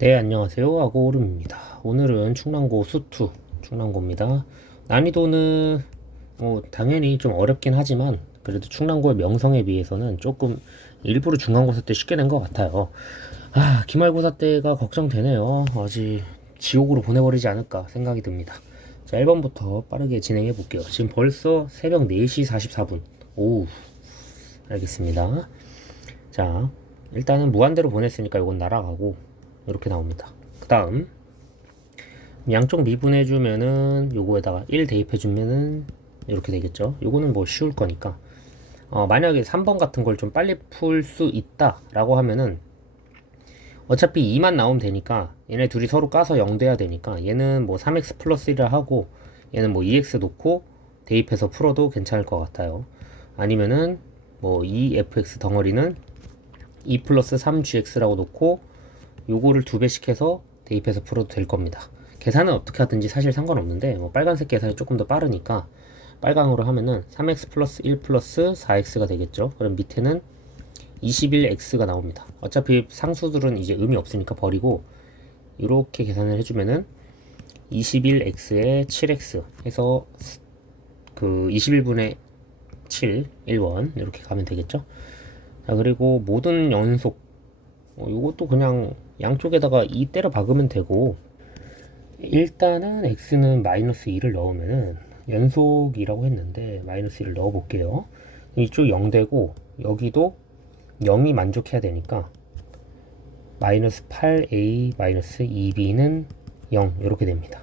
네, 안녕하세요. 아고오름입니다. 오늘은 충남고 수투, 충남고입니다. 난이도는 당연히 좀 어렵긴 하지만 그래도 충남고의 명성에 비해서는 조금 일부러 중간고사 때 쉽게 낸 것 같아요. 기말고사 때가 걱정되네요. 아직 지옥으로 보내버리지 않을까 생각이 듭니다. 자, 1번부터 빠르게 진행해 볼게요. 지금 벌써 새벽 4시 44분. 오우, 알겠습니다. 자, 일단은 무한대로 보냈으니까 이건 날아가고 이렇게 나옵니다. 그 다음 양쪽 미분해주면은 요거에다가 1 대입해주면은 이렇게 되겠죠. 요거는 뭐 쉬울 거니까 만약에 3번 같은 걸 좀 빨리 풀 수 있다 라고 하면은 어차피 2만 나오면 되니까 얘네 둘이 서로 까서 0 돼야 되니까 얘는 뭐 3x 플러스 1을 하고 얘는 뭐 2x 놓고 대입해서 풀어도 괜찮을 것 같아요. 아니면은 뭐 2fx 덩어리는 2 플러스 3gx라고 놓고 요거를 2배씩 해서 대입해서 풀어도 될 겁니다. 계산은 어떻게 하든지 사실 상관없는데 뭐 빨간색 계산이 조금 더 빠르니까 빨강으로 하면은 3x 플러스 1 플러스 4x가 되겠죠. 그럼 밑에는 21x가 나옵니다. 어차피 상수들은 이제 의미 없으니까 버리고 이렇게 계산을 해주면은 21x에 7x 해서 그 21분의 7, 1번 이렇게 가면 되겠죠. 자, 그리고 모든 연속 요것도 그냥 양쪽에다가 2 때려 박으면 되고, 일단은 x는 마이너스 2를 넣으면은 연속이라고 했는데 마이너스 1을 넣어 볼게요. 이쪽 0 되고 여기도 0이 만족해야 되니까 마이너스 8a 마이너스 2b는 0 이렇게 됩니다.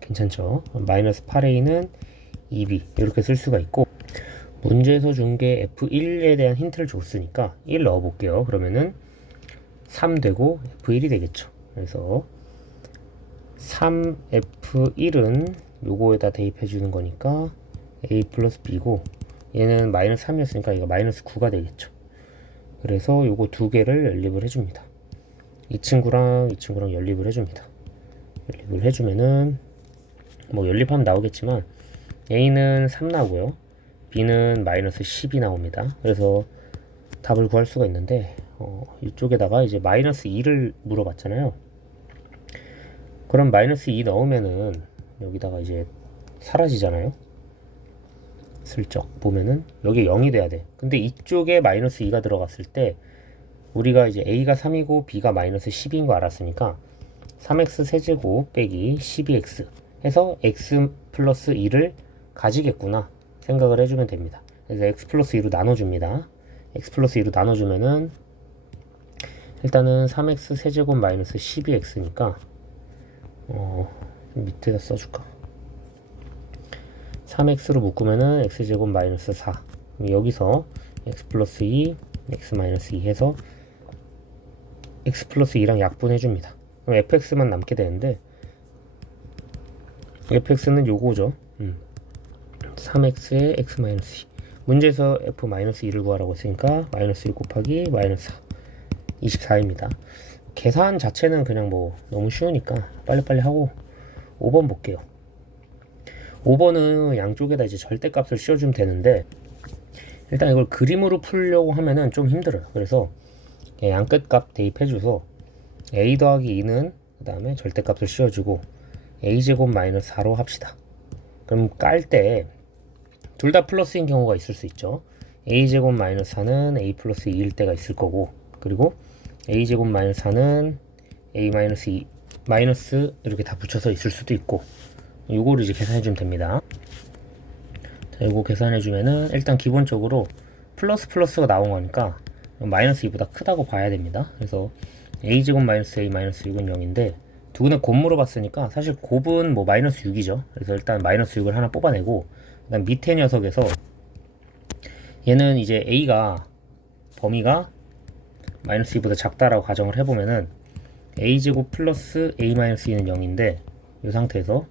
괜찮죠? 마이너스 8a는 2b 이렇게 쓸 수가 있고, 문제에서 준 게 f1에 대한 힌트를 줬으니까 1 넣어 볼게요. 그러면은 3 되고 f1이 되겠죠. 그래서 3f1은 요거에다 대입해 주는 거니까 a 플러스 b고, 얘는 마이너스 3이었으니까 이거 마이너스 9가 되겠죠. 그래서 요거 두 개를 연립을 해줍니다. 이 친구랑 이 친구랑 연립을 해줍니다. 연립을 해주면은 뭐 연립하면 나오겠지만 a는 3 나오고요, b는 마이너스 10이 나옵니다. 그래서 답을 구할 수가 있는데 이쪽에다가 이제 마이너스 2를 물어봤잖아요. 그럼 마이너스 2 넣으면은 여기다가 이제 사라지잖아요. 슬쩍 보면은 여기 0이 돼야 돼. 근데 이쪽에 마이너스 2가 들어갔을 때 우리가 이제 a가 3이고 b가 마이너스 10인 거 알았으니까 3x 세제곱 빼기 12x 해서 x 플러스 2를 가지겠구나 생각을 해주면 됩니다. 그래서 x 플러스 2로 나눠줍니다. x 플러스 2로 나눠주면은 일단은 3x 세제곱 마이너스 12x니까 밑에다 써줄까? 3x로 묶으면은 x제곱 마이너스 4. 여기서 x 플러스 2, x 마이너스 2 해서 x 플러스 2랑 약분해줍니다. 그럼 fx만 남게 되는데 fx는 요거죠. 3x에 x 마이너스 2. 문제에서 f 마이너스 2를 구하라고 했으니까 마이너스 1 곱하기 마이너스 4. 24입니다. 계산 자체는 그냥 뭐 너무 쉬우니까 빨리빨리 하고 5번 볼게요. 5번은 양쪽에다 이제 절대값을 씌워주면 되는데 일단 이걸 그림으로 풀려고 하면은 좀 힘들어요. 그래서 양끝값 대입해줘서 a 더하기 2는 그 다음에 절대값을 씌워주고 a제곱 마이너스 4로 합시다. 그럼 깔 때 둘 다 플러스인 경우가 있을 수 있죠. a제곱 마이너스 4는 a 플러스 2일 때가 있을 거고, 그리고 a제곱 마이너스 4는 a 마이너스 2 마이너스 이렇게 다 붙여서 있을 수도 있고, 요거를 이제 계산해 주면 됩니다. 자, 요거 계산해 주면은 일단 기본적으로 플러스가 나온 거니까 마이너스 2보다 크다고 봐야 됩니다. 그래서 a제곱 마이너스 a 마이너스 6은 0인데 두 개는 곱 물어봤으니까 사실 곱은 뭐 마이너스 6이죠. 그래서 일단 마이너스 6을 하나 뽑아내고, 그다음 밑에 녀석에서 얘는 이제 a가 범위가 마이너스 2보다 작다라고 가정을 해보면은 a제곱 플러스 a 마이너스 2는 0인데 이 상태에서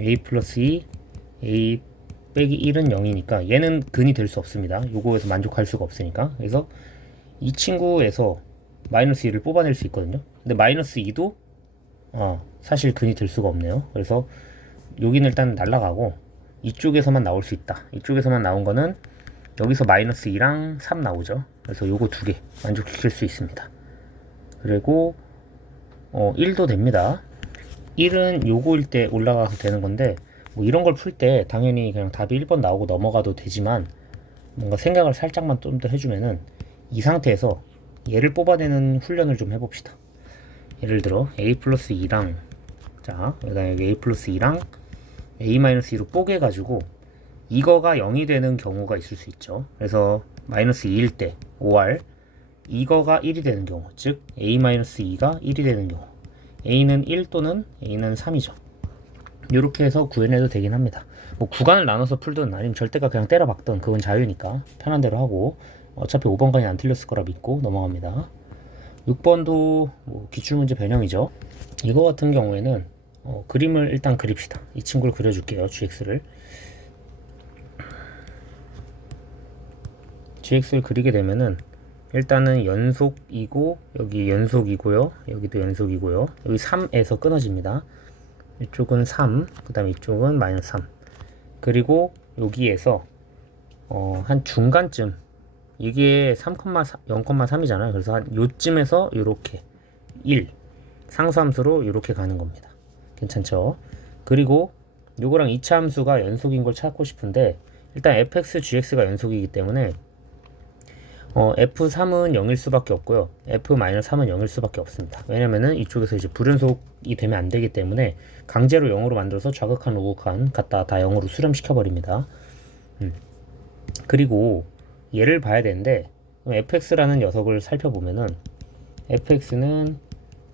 a 플러스 2 a 빼기 1은 0이니까 얘는 근이 될 수 없습니다. 요거에서 만족할 수가 없으니까. 그래서 이 친구에서 마이너스 2를 뽑아낼 수 있거든요. 근데 마이너스 2도 사실 근이 될 수가 없네요. 그래서 여기는 일단 날라가고 이쪽에서만 나올 수 있다. 이쪽에서만 나온 거는 여기서 마이너스 2랑 3 나오죠. 그래서 요거 두 개 만족시킬 수 있습니다. 그리고 1도 됩니다. 1은 요거일 때 올라가서 되는 건데, 뭐 이런 걸 풀 때 당연히 그냥 답이 1번 나오고 넘어가도 되지만, 뭔가 생각을 살짝만 좀 더 해주면은 이 상태에서 얘를 뽑아내는 훈련을 좀 해봅시다. 예를 들어 a 플러스 2랑 자 여기다 여기 a 플러스 2랑 a 마이너스 2로 뽀개가지고 이거가 0이 되는 경우가 있을 수 있죠. 그래서 마이너스 2일 때 5r 이거가 1이 되는 경우, 즉 a 마이너스 2가 1이 되는 경우, a는 1 또는 a는 3이죠. 이렇게 해서 구해내도 되긴 합니다. 뭐 구간을 나눠서 풀든 아니면 절대가 그냥 때려 박든 그건 자유니까 편한 대로 하고, 어차피 5번까지 안 틀렸을 거라 믿고 넘어갑니다. 6번도 뭐 기출문제 변형이죠. 이거 같은 경우에는 그림을 일단 그립시다. 이 친구를 그려줄게요. gx를 그리게 되면은 일단은 연속이고 여기 연속이고요. 여기도 연속이고요. 여기 3에서 끊어집니다. 이쪽은 3, 그 다음에 이쪽은 마이너스 3. 그리고 여기에서 한 중간쯤, 이게 0,3이잖아요. 그래서 한 요쯤에서 요렇게 1 상수함수로 요렇게 가는 겁니다. 괜찮죠? 그리고 요거랑 2차 함수가 연속인 걸 찾고 싶은데, 일단 fx, gx가 연속이기 때문에 f3은 0일 수밖에 없고요. f-3은 0일 수밖에 없습니다. 왜냐면은 이쪽에서 이제 불연속이 되면 안 되기 때문에 강제로 0으로 만들어서 좌극한, 우극한 갖다 다 0으로 수렴시켜 버립니다. 그리고 얘를 봐야 되는데, fx라는 녀석을 살펴보면은 fx는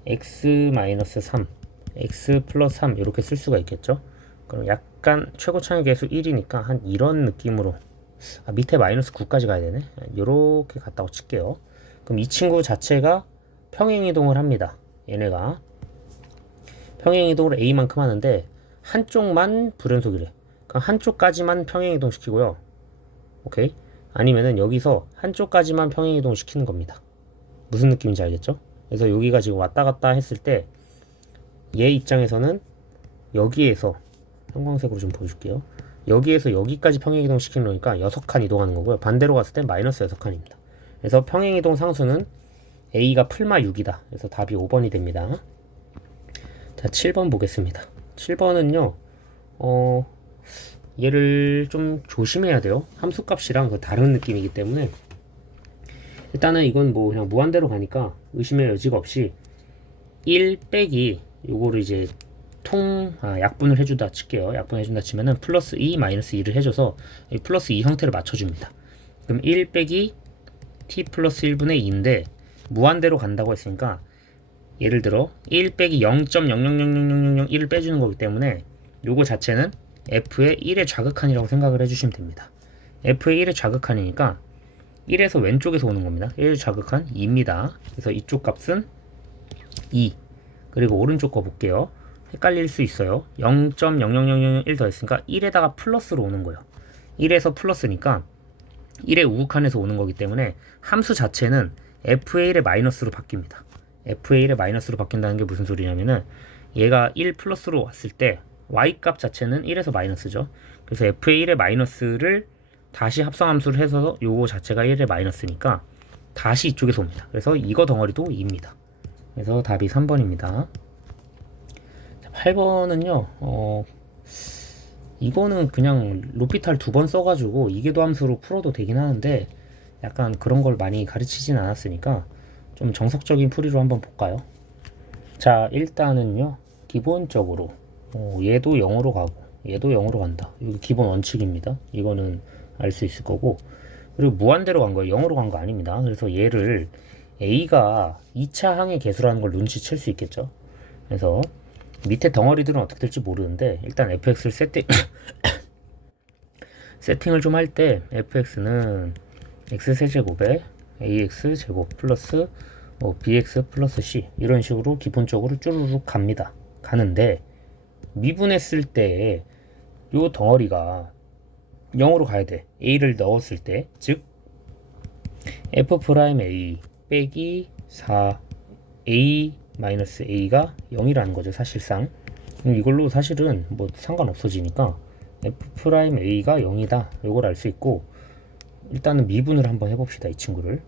x-3, x 플러스 3 이렇게 쓸 수가 있겠죠. 그럼 약간 최고 창의 계수 1이니까 한 이런 느낌으로, 밑에 마이너스 9까지 가야 되네. 요렇게 갔다고 칠게요. 그럼 이 친구 자체가 평행이동을 합니다. 얘네가 평행이동을 a만큼 하는데 한쪽만 불연속이래. 그럼 한쪽까지만 평행이동 시키고요. 오케이? 아니면은 여기서 한쪽까지만 평행이동 시키는 겁니다. 무슨 느낌인지 알겠죠? 그래서 여기가 지금 왔다 갔다 했을 때 얘 입장에서는 여기에서 형광색으로 좀 보여줄게요. 여기에서 여기까지 평행이동 시키는 거니까 6칸 이동하는 거고요. 반대로 갔을 땐 마이너스 6칸입니다. 그래서 평행이동 상수는 a가 풀마 6이다. 그래서 답이 5번이 됩니다. 자, 7번 보겠습니다. 7번은요, 얘를 좀 조심해야 돼요. 함수값이랑 그 다른 느낌이기 때문에. 일단은 이건 뭐 그냥 무한대로 가니까 의심의 여지가 없이 1 빼기 요거를 이제 약분을 해주다 칠게요. 약분을 해준다 치면은 플러스 2 마이너스 2를 해줘서 플러스 2 형태를 맞춰줍니다. 그럼 1 빼기 t 플러스 1분의 2인데 무한대로 간다고 했으니까, 예를 들어 1 빼기 0.000001을 빼주는 거기 때문에 요거 자체는 f의 1의 좌극한이라고 생각을 해주시면 됩니다. f의 1의 좌극한이니까 1에서 왼쪽에서 오는 겁니다. 1의 좌극한 2입니다. 그래서 이쪽 값은 2. 그리고 오른쪽 거 볼게요. 헷갈릴 수 있어요. 0.00001 더했으니까 1에다가 플러스로 오는 거예요. 1에서 플러스니까 1의 우극한에서 오는 거기 때문에 함수 자체는 f의 1의 마이너스로 바뀝니다. f의 1의 마이너스로 바뀐다는 게 무슨 소리냐면은, 얘가 1 플러스로 왔을 때 y 값 자체는 1에서 마이너스죠. 그래서 f의 1의 마이너스를 다시 합성함수를 해서 요거 자체가 1의 마이너스니까 다시 이쪽에서 옵니다. 그래서 이거 덩어리도 2입니다. 그래서 답이 3번입니다. 8번은요, 이거는 그냥 로피탈 2번 써가지고 이계도 함수로 풀어도 되긴 하는데, 약간 그런 걸 많이 가르치진 않았으니까 좀 정석적인 풀이로 한번 볼까요? 자, 일단은요, 기본적으로 얘도 0으로 가고 얘도 0으로 간다. 이거 기본 원칙입니다. 이거는 알 수 있을 거고, 그리고 무한대로 간 거예요. 0으로 간 거 아닙니다. 그래서 얘를 a가 2차 항의 개수라는 걸 눈치챌 수 있겠죠. 그래서 밑에 덩어리들은 어떻게 될지 모르는데, 일단 fx를 세팅을 좀 할 때 fx는 x세제곱에 ax제곱 플러스 bx 플러스 c 이런 식으로 기본적으로 쭈루룩 가는데, 미분했을 때 요 덩어리가 0으로 가야 돼. a를 넣었을 때, 즉 f'(a) 빼기 4a 마이너스 a가 0이라는 거죠, 사실상. 이걸로 사실은 뭐 상관없어지니까 f'a가 0이다, 요걸 알 수 있고, 일단은 미분을 한번 해봅시다. 이 친구를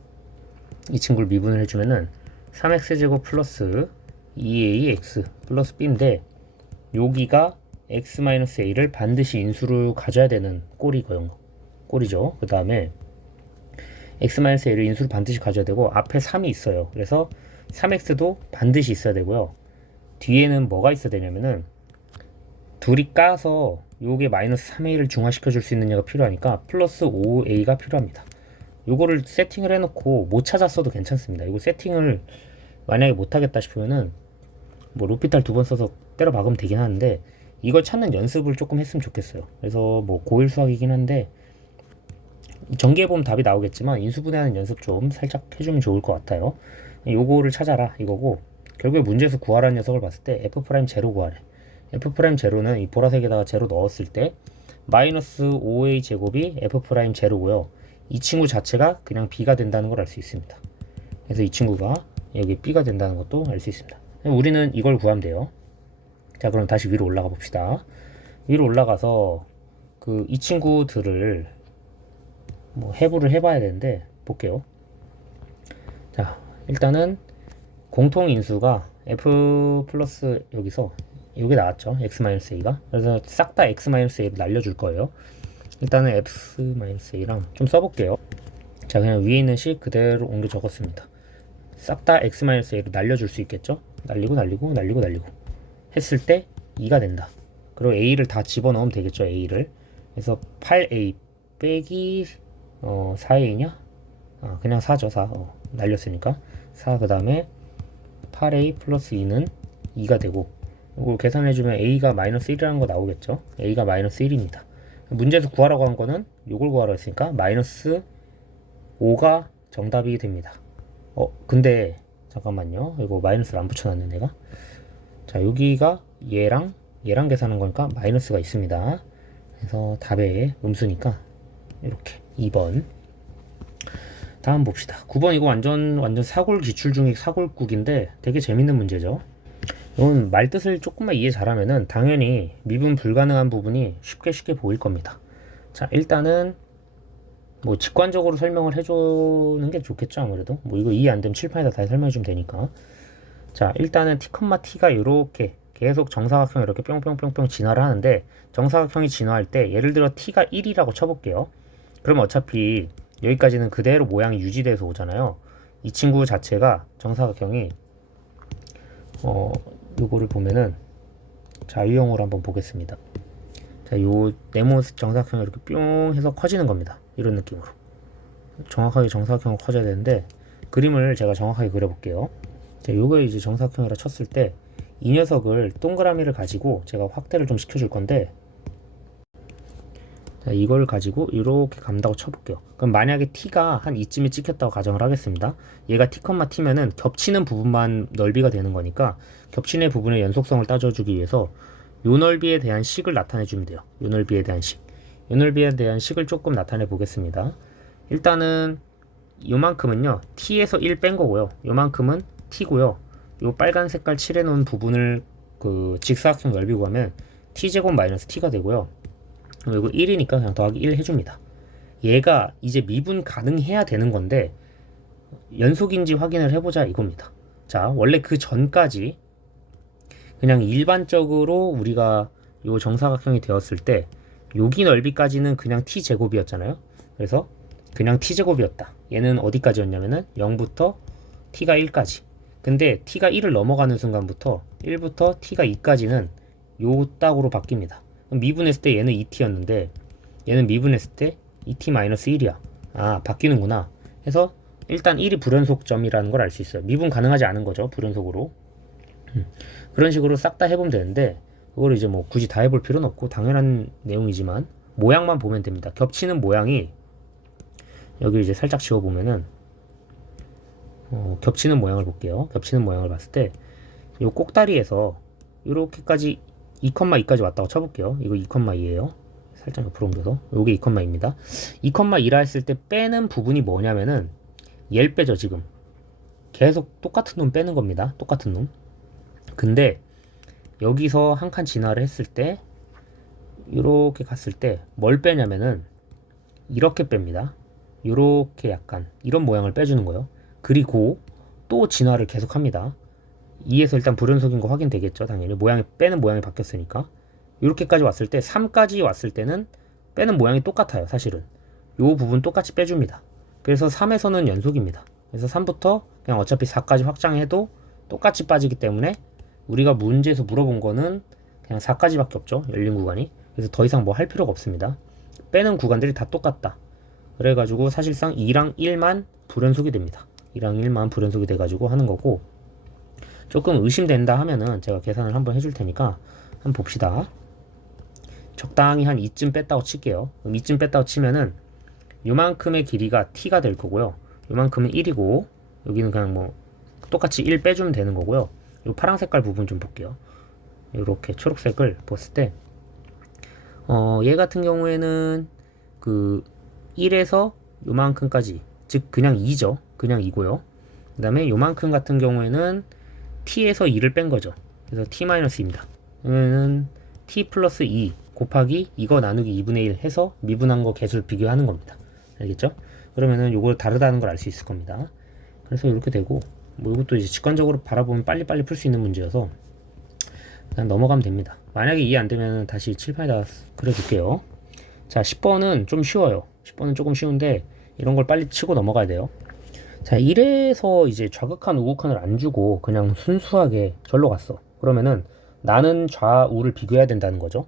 미분을 해주면은 3x제곱 플러스 2ax 플러스 b인데 여기가 x-a를 반드시 인수로 가져야 되는 꼴이죠. 그 다음에 x-a를 인수로 반드시 가져야 되고 앞에 3이 있어요. 그래서 3x도 반드시 있어야 되고요. 뒤에는 뭐가 있어야 되냐면은 둘이 까서 요게 마이너스 3a를 중화시켜 줄 수 있는 얘가 필요하니까 플러스 5a가 필요합니다. 요거를 세팅을 해놓고 못 찾았어도 괜찮습니다. 이거 세팅을 만약에 못하겠다 싶으면은 뭐 루피탈 2번 써서 때려 박으면 되긴 하는데 이걸 찾는 연습을 조금 했으면 좋겠어요. 그래서 뭐 고1 수학이긴 한데 전개해보면 답이 나오겠지만 인수분해하는 연습 좀 살짝 해주면 좋을 것 같아요. 요거를 찾아라 이거고, 결국에 문제에서 구하라는 녀석을 봤을 때 f' 제로 구하래. f' 제로는 이 보라색에다가 제로 넣었을 때 마이너스 5a 제곱이 f' 제로고요. 이 친구 자체가 그냥 b가 된다는 걸 알 수 있습니다. 그래서 이 친구가 여기 b가 된다는 것도 알 수 있습니다. 우리는 이걸 구하면 돼요. 자, 그럼 다시 위로 올라가 봅시다. 위로 올라가서 이 친구들을 뭐 해부를 해봐야 되는데 볼게요. 자, 일단은 공통인수가 f 플러스 여기서 이게 나왔죠. x-a가. 그래서 싹 다 x-a로 날려줄 거예요. 일단은 x-a랑 좀 써볼게요. 자, 그냥 위에 있는 식 그대로 옮겨 적었습니다. 싹 다 x-a로 날려줄 수 있겠죠. 날리고 했을 때 2가 된다. 그리고 a를 다 집어넣으면 되겠죠. a를. 그래서 8a 빼기 4a냐? 그냥 4죠. 4. 날렸으니까 4. 그 다음에 8a 플러스 2는 2가 되고, 이걸 계산해주면 a가 마이너스 1이라는 거 나오겠죠. a가 마이너스 1입니다. 문제에서 구하라고 한 거는 요걸 구하라고 했으니까 마이너스 5가 정답이 됩니다. 근데 잠깐만요. 이거 마이너스를 안 붙여놨네 내가. 자, 여기가 얘랑 계산한 거니까 마이너스가 있습니다. 그래서 답에 음수니까 이렇게 2번. 다음 봅시다. 9번 이거 완전 사골 기출 중에 사골국인데 되게 재밌는 문제죠. 이건 말뜻을 조금만 이해 잘하면은 당연히 미분 불가능한 부분이 쉽게 보일 겁니다. 자, 일단은 뭐 직관적으로 설명을 해주는 게 좋겠죠. 아무래도 뭐 이거 이해 안 되면 칠판에다 다시 설명해 주면 되니까. 자, 일단은 t, t가 이렇게 계속 정사각형 이렇게 뿅뿅뿅뿅 진화를 하는데, 정사각형이 진화할 때 예를 들어 t가 1이라고 쳐볼게요. 그럼 어차피 여기까지는 그대로 모양이 유지돼서 오잖아요. 이 친구 자체가 정사각형이 요거를 보면은 자, 유형으로 한번 보겠습니다. 자, 요 네모 정사각형이 이렇게 뿅 해서 커지는 겁니다. 이런 느낌으로 정확하게 정사각형으로 커져야 되는데, 그림을 제가 정확하게 그려볼게요. 자, 요거 이제 정사각형이라 쳤을 때 이 녀석을 동그라미를 가지고 제가 확대를 좀 시켜줄 건데, 자, 이걸 가지고 이렇게 간다고 쳐볼게요. 그럼 만약에 t가 한 이쯤에 찍혔다고 가정을 하겠습니다. 얘가 t, t면은 겹치는 부분만 넓이가 되는 거니까 겹치는 부분의 연속성을 따져주기 위해서 요 넓이에 대한 식을 나타내 주면 돼요. 요 넓이에 대한 식. 요 넓이에 대한 식을 조금 나타내 보겠습니다. 일단은 요만큼은요 t에서 1 뺀 거고요. 요만큼은 t고요. 요 빨간 색깔 칠해 놓은 부분을 직사각형 넓이 구하면 t제곱 마이너스 t가 되고요. 그리고 1이니까 그냥 더하기 1 해줍니다. 얘가 이제 미분 가능해야 되는 건데 연속인지 확인을 해보자 이겁니다. 자, 원래 그 전까지 그냥 일반적으로 우리가 요 정사각형이 되었을 때 여기 넓이까지는 그냥 t제곱이었잖아요. 그래서 그냥 t제곱이었다. 얘는 어디까지였냐면은 0부터 t가 1까지. 근데 t가 1을 넘어가는 순간부터 1부터 t가 2까지는 요 딱으로 바뀝니다. 미분했을 때 얘는 2t였는데 얘는 미분했을 때 2t-1이야. 바뀌는구나 해서 일단 1이 불연속점이라는 걸 알 수 있어요. 미분 가능하지 않은 거죠. 불연속으로. 그런 식으로 싹 다 해보면 되는데, 그걸 이제 뭐 굳이 다 해볼 필요는 없고 당연한 내용이지만 모양만 보면 됩니다. 겹치는 모양이 여기 이제 살짝 지워보면은 겹치는 모양을 볼게요. 겹치는 모양을 봤을 때 요 꼭다리에서 이렇게까지 2,2까지 왔다고 쳐볼게요. 이거 2,2예요. 살짝 옆으로 옮겨서 요게 2,2입니다. 2,2라 했을 때 빼는 부분이 뭐냐면은 얘를 빼죠. 지금 계속 똑같은 놈 빼는 겁니다. 똑같은 놈. 근데 여기서 한 칸 진화를 했을 때 이렇게 갔을 때 뭘 빼냐면은 이렇게 뺍니다. 이렇게 약간 이런 모양을 빼주는 거예요. 그리고 또 진화를 계속 합니다. 2에서 일단 불연속인 거 확인되겠죠. 당연히 빼는 모양이 바뀌었으니까. 이렇게까지 왔을 때 3까지 왔을 때는 빼는 모양이 똑같아요. 사실은 요 부분 똑같이 빼줍니다. 그래서 3에서는 연속입니다. 그래서 3부터 그냥 어차피 4까지 확장해도 똑같이 빠지기 때문에 우리가 문제에서 물어본 거는 그냥 4까지밖에 없죠. 열린 구간이. 그래서 더 이상 뭐 할 필요가 없습니다. 빼는 구간들이 다 똑같다. 그래가지고 사실상 2랑 1만 불연속이 됩니다. 2랑 1만 불연속이 돼가지고 하는 거고, 조금 의심된다 하면은 제가 계산을 한번 해줄 테니까 한번 봅시다. 적당히 한 이쯤 뺐다고 칠게요. 그럼 이쯤 뺐다고 치면은 요만큼의 길이가 t가 될 거고요. 요만큼은 1이고 여기는 그냥 뭐 똑같이 1 빼주면 되는 거고요. 요 파란 색깔 부분 좀 볼게요. 이렇게 초록색을 봤을 때 얘 같은 경우에는 그 1에서 요만큼까지, 즉 그냥 2죠. 그냥 2고요. 그 다음에 요만큼 같은 경우에는 t에서 2를 뺀 거죠. 그래서 t-2입니다. 그러면은 t 플러스 2 곱하기 이거 나누기 2분의 1 해서 미분한 거 개수를 비교하는 겁니다. 알겠죠? 그러면은 요걸 다르다는 걸 알 수 있을 겁니다. 그래서 이렇게 되고, 뭐 이것도 이제 직관적으로 바라보면 빨리빨리 풀 수 있는 문제여서 그냥 넘어가면 됩니다. 만약에 이해 안 되면 다시 칠판에다 그려줄게요. 자, 10번은 좀 쉬워요. 10번은 조금 쉬운데 이런 걸 빨리 치고 넘어가야 돼요. 자, 1에서 이제 좌극한 우극한을 안 주고 그냥 순수하게 절로 갔어. 그러면은 나는 좌우를 비교해야 된다는 거죠.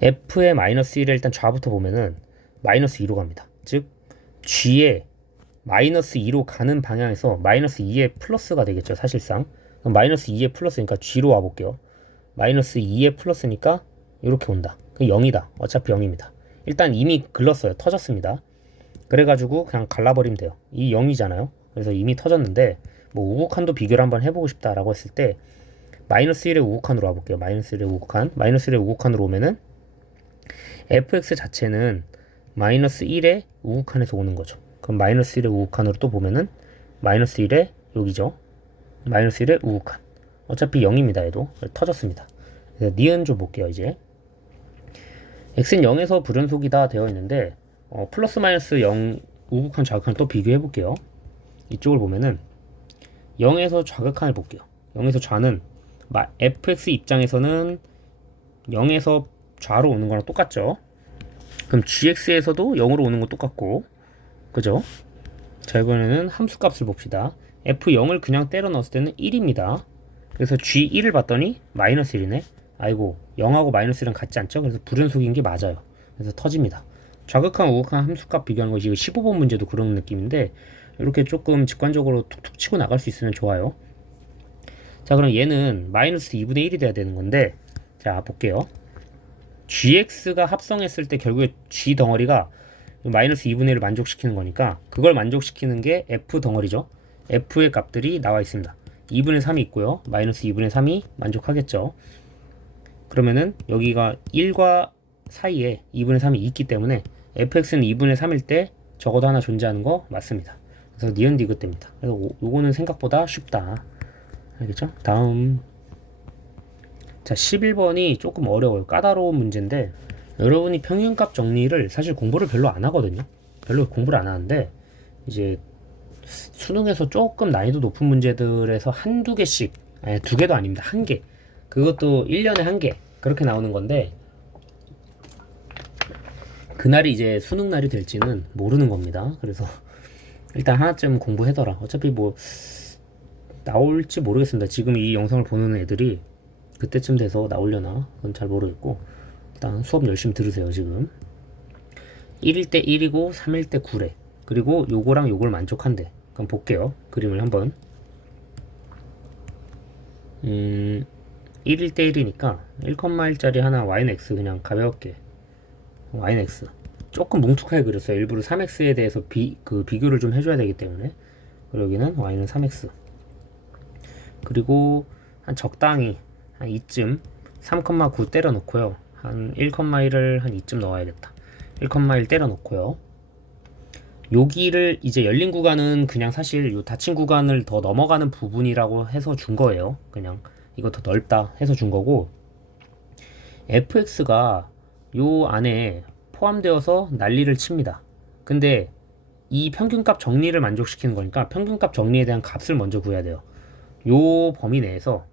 f의 마이너스 1에 일단 좌부터 보면은 마이너스 2로 갑니다. 즉 g의 마이너스 2로 가는 방향에서 마이너스 2의 플러스가 되겠죠. 사실상 그럼 마이너스 2의 플러스니까 g로 와볼게요. 마이너스 2의 플러스니까 이렇게 온다. 그 0이다. 어차피 0입니다. 일단 이미 글렀어요. 터졌습니다. 그래가지고 그냥 갈라버리면 돼요. 이 0이잖아요. 그래서 이미 터졌는데 뭐 우극한도 비교를 한번 해보고 싶다라고 했을 때 마이너스 1의 우극한으로 와볼게요. 마이너스 1의 우극한. 마이너스 1의 우극한으로 오면은 fx 자체는 마이너스 1의 우극한에서 오는 거죠. 그럼 마이너스 1의 우극한으로 또 보면은 마이너스 1의 여기죠. 마이너스 1의 우극한. 어차피 0입니다. 얘도. 터졌습니다. 그래서 니은 좀 볼게요. 이제 x는 0에서 불연속이다 되어 있는데 플러스 마이너스 0 우극한 좌극한 또 비교해 볼게요. 이쪽을 보면은 0에서 좌극한을 볼게요. 0에서 좌는 fx 입장에서는 0에서 좌로 오는 거랑 똑같죠. 그럼 gx에서도 0으로 오는 거 똑같고, 그죠? 자, 이번에는 함수 값을 봅시다. f0을 그냥 때려 넣었을 때는 1입니다. 그래서 g1을 봤더니 마이너스 1이네. 아이고, 0하고 마이너스 1은 같지 않죠? 그래서 불연속인 게 맞아요. 그래서 터집니다. 좌극한 우극한 함수값 비교하는 것이 15번 문제도 그런 느낌인데 이렇게 조금 직관적으로 툭툭 치고 나갈 수 있으면 좋아요. 자, 그럼 얘는 마이너스 2분의 1이 돼야 되는 건데, 자 볼게요. gx가 합성했을 때 결국에 g 덩어리가 마이너스 2분의 1을 만족시키는 거니까 그걸 만족시키는 게 f 덩어리죠. f의 값들이 나와 있습니다. 2분의 3이 있고요. 마이너스 2분의 3이 만족하겠죠. 그러면은 여기가 1과 사이에 2분의 3이 있기 때문에 fx는 2분의 3일 때 적어도 하나 존재하는 거 맞습니다. 그래서 니은 디귿 됩니다. 그래서 요거는 생각보다 쉽다. 알겠죠? 다음. 자, 11번이 조금 어려워요. 까다로운 문제인데 여러분이 평균값 정리를 사실 공부를 별로 안 하거든요. 별로 공부를 안 하는데 이제 수능에서 조금 난이도 높은 문제들에서 한두 개씩, 아니 두 개도 아닙니다. 한 개. 그것도 1년에 한 개. 그렇게 나오는 건데 그날이 이제 수능 날이 될지는 모르는 겁니다. 그래서 일단 하나쯤 공부해둬라. 어차피 뭐 나올지 모르겠습니다. 지금 이 영상을 보는 애들이 그때쯤 돼서 나오려나 그건 잘 모르겠고, 일단 수업 열심히 들으세요. 지금 1일 때 1이고 3일 때 9래. 그리고 요거랑 요걸 만족한대. 그럼 볼게요. 그림을 한번. 1일 때 1이니까 1,1짜리 하나 y는 x, 그냥 가볍게 y는 x. 조금 뭉툭하게 그렸어요. 일부러 3x에 대해서 비교를 좀 해줘야 되기 때문에. 그리고 여기는 y는 3x. 그리고 한 적당히 한 이쯤 3,9 때려 놓고요. 한 1,1을 한 이쯤 넣어야겠다. 1,1 때려 놓고요. 여기를 이제 열린 구간은 그냥 사실 요 닫힌 구간을 더 넘어가는 부분이라고 해서 준 거예요. 그냥 이거 더 넓다 해서 준 거고, fx가 요 안에 포함되어서 난리를 칩니다. 근데 이 평균값 정리를 만족시키는 거니까 평균값 정리에 대한 값을 먼저 구해야 돼요. 요 범위 내에서